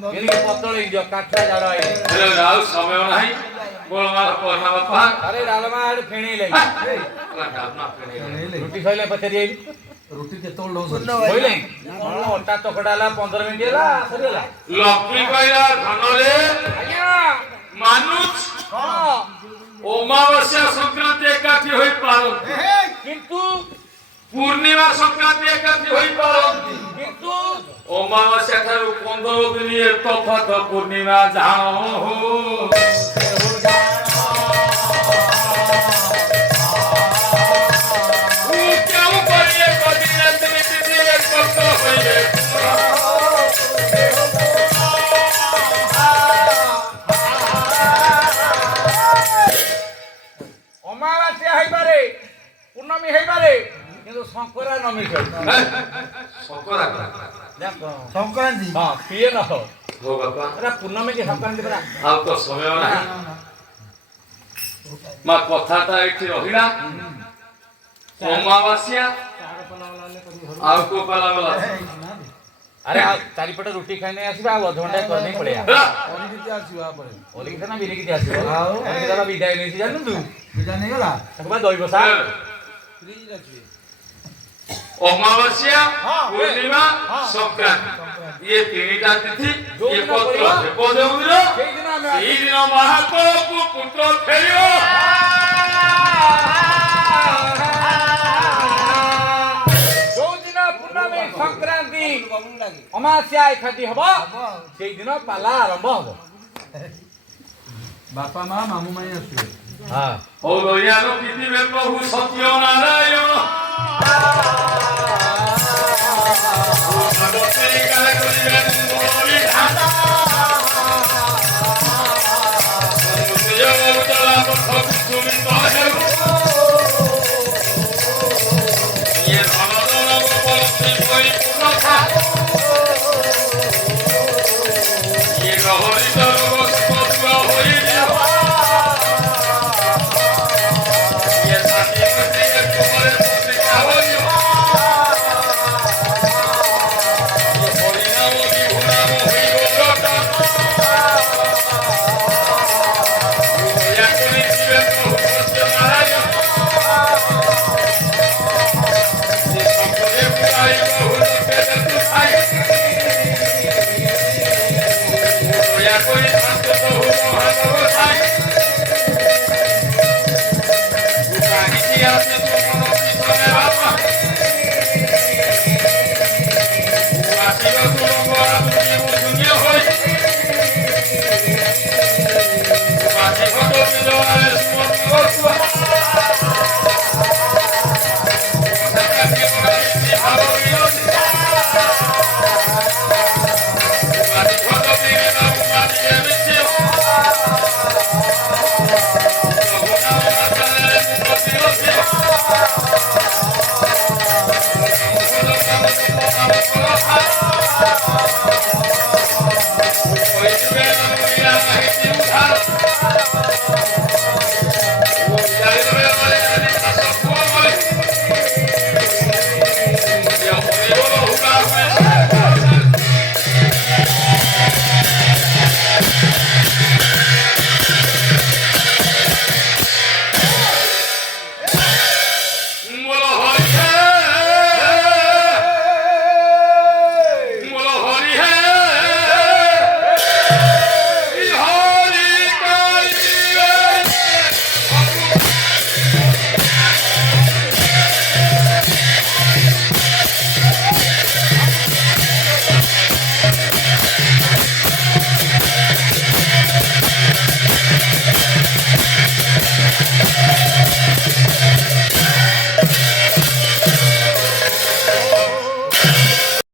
ଏଣିକି ପତଳ ହେଇଯିବ କାଠ ଜାଳ ହେଇଯିବ ଆଉ ସମୟ ନାହିଁ ଗୋଳମାଳ କରନା ବାପା ଆରେ ଡାଲମା ଆଡେ ଫେଣେଇଲେ ରୁଟି ସଇଲେ ପଚାରି ଆଇଲି ରୁଟି କେତେବେଳେ ଦଉଛନ୍ତି କହିଲେ କଣ ଅଟା ଚକଟା ହେଲା 15 ମିନିଟ୍ ହେଲା ସରିଗଲା ଲକ୍ଷ୍ମୀ କହିଲା ଧନରେ ଆଜ୍ଞା ମାନୁଛ ଅମାବାସ୍ୟା ସଂକ୍ରାନ୍ତି ଏକାଠି ହୋଇପାରନ୍ତି କିନ୍ତୁ ପୂର୍ଣ୍ଣିମା ସଂକ୍ରାନ୍ତି ଏକାଠି ହୋଇପାରନ୍ତି କିନ୍ତୁ ଅମାବାସ୍ୟା ଠାରୁ 15 ଦିନ ତଫାତ ପୂର୍ଣ୍ଣିମା ଜାଣ କେଉଁ କରିଏ କଦିନେ ତିନି ତିନି ଏକତ୍ର ହୋଇବେ ଅମାବାସ୍ୟା ହେଇପାରେ ପୂର୍ଣ୍ଣମୀ ହେଇପାରେ କିନ୍ତୁ ଶଙ୍କରା ନ ମିଶେ ସଂକ୍ରାନ୍ତି ହଁ କିଏ ନ ହଉ ହଉ ବାପା ଏଟା ପୂର୍ଣ୍ଣମୀ କି ସଂକ୍ରାନ୍ତି ପରା ଆଉ ତ ସମୟ ନାହିଁ ମା କଥାଟା ଏଠି ରହିଲା ଅମାବାସ୍ୟା ଆଉ କୋଉ ପାଲା ଗଲା ଆରେ ଆଉ ଚାରିପଟେ ରୁଟି ଖାଇ ନେଇ ଆସିବା ଆଉ ଅଧଘଣ୍ଟା କରିନେଇ ପଳେଇବା ଅନିକିତି ଆସିବ ଆପରେ ଓଲିକି ନା ବିରିକି ଆସିବ ଆଉ? ଓଲିକି ବିଦାୟ ନେଇଛି ଜାଣିଛୁ ତୁ ବିଦା ନେଇଗଲା ତାକୁ ବା ଦହି ବସା ଫ୍ରିଜ୍ ଅଛି ଅମାବାସ୍ୟା ପୂର୍ଣ୍ଣିମା ସଂକ୍ରାନ୍ତି ଇଏ ତିନିଟା ତିଥି ଇଏ ପତ୍ର ଦେବଦେବୀର ସେଇଦିନ ଆମେ ସେଇଦିନ ମହାପ୍ରଭୁ ପୁତ୍ର ଫେରିବ ଯୋଉଦିନ ପୂର୍ଣ୍ଣମୀ ସଂକ୍ରାନ୍ତି ଅମାବାସ୍ୟା ଏକାଠି ହବ ସେଇଦିନ ପାଲା ଆରମ୍ଭ ହବ ବାପା ମା ମାମୁଁ ମାଇଁ ଆସିବେ ହଁ ହଉ ଦୟାର ପୃଥିବୀ ପ୍ରଭୁ ସତ୍ୟ ନାରାୟଣ ଭଗବତୀ କାଳେ କରିବେ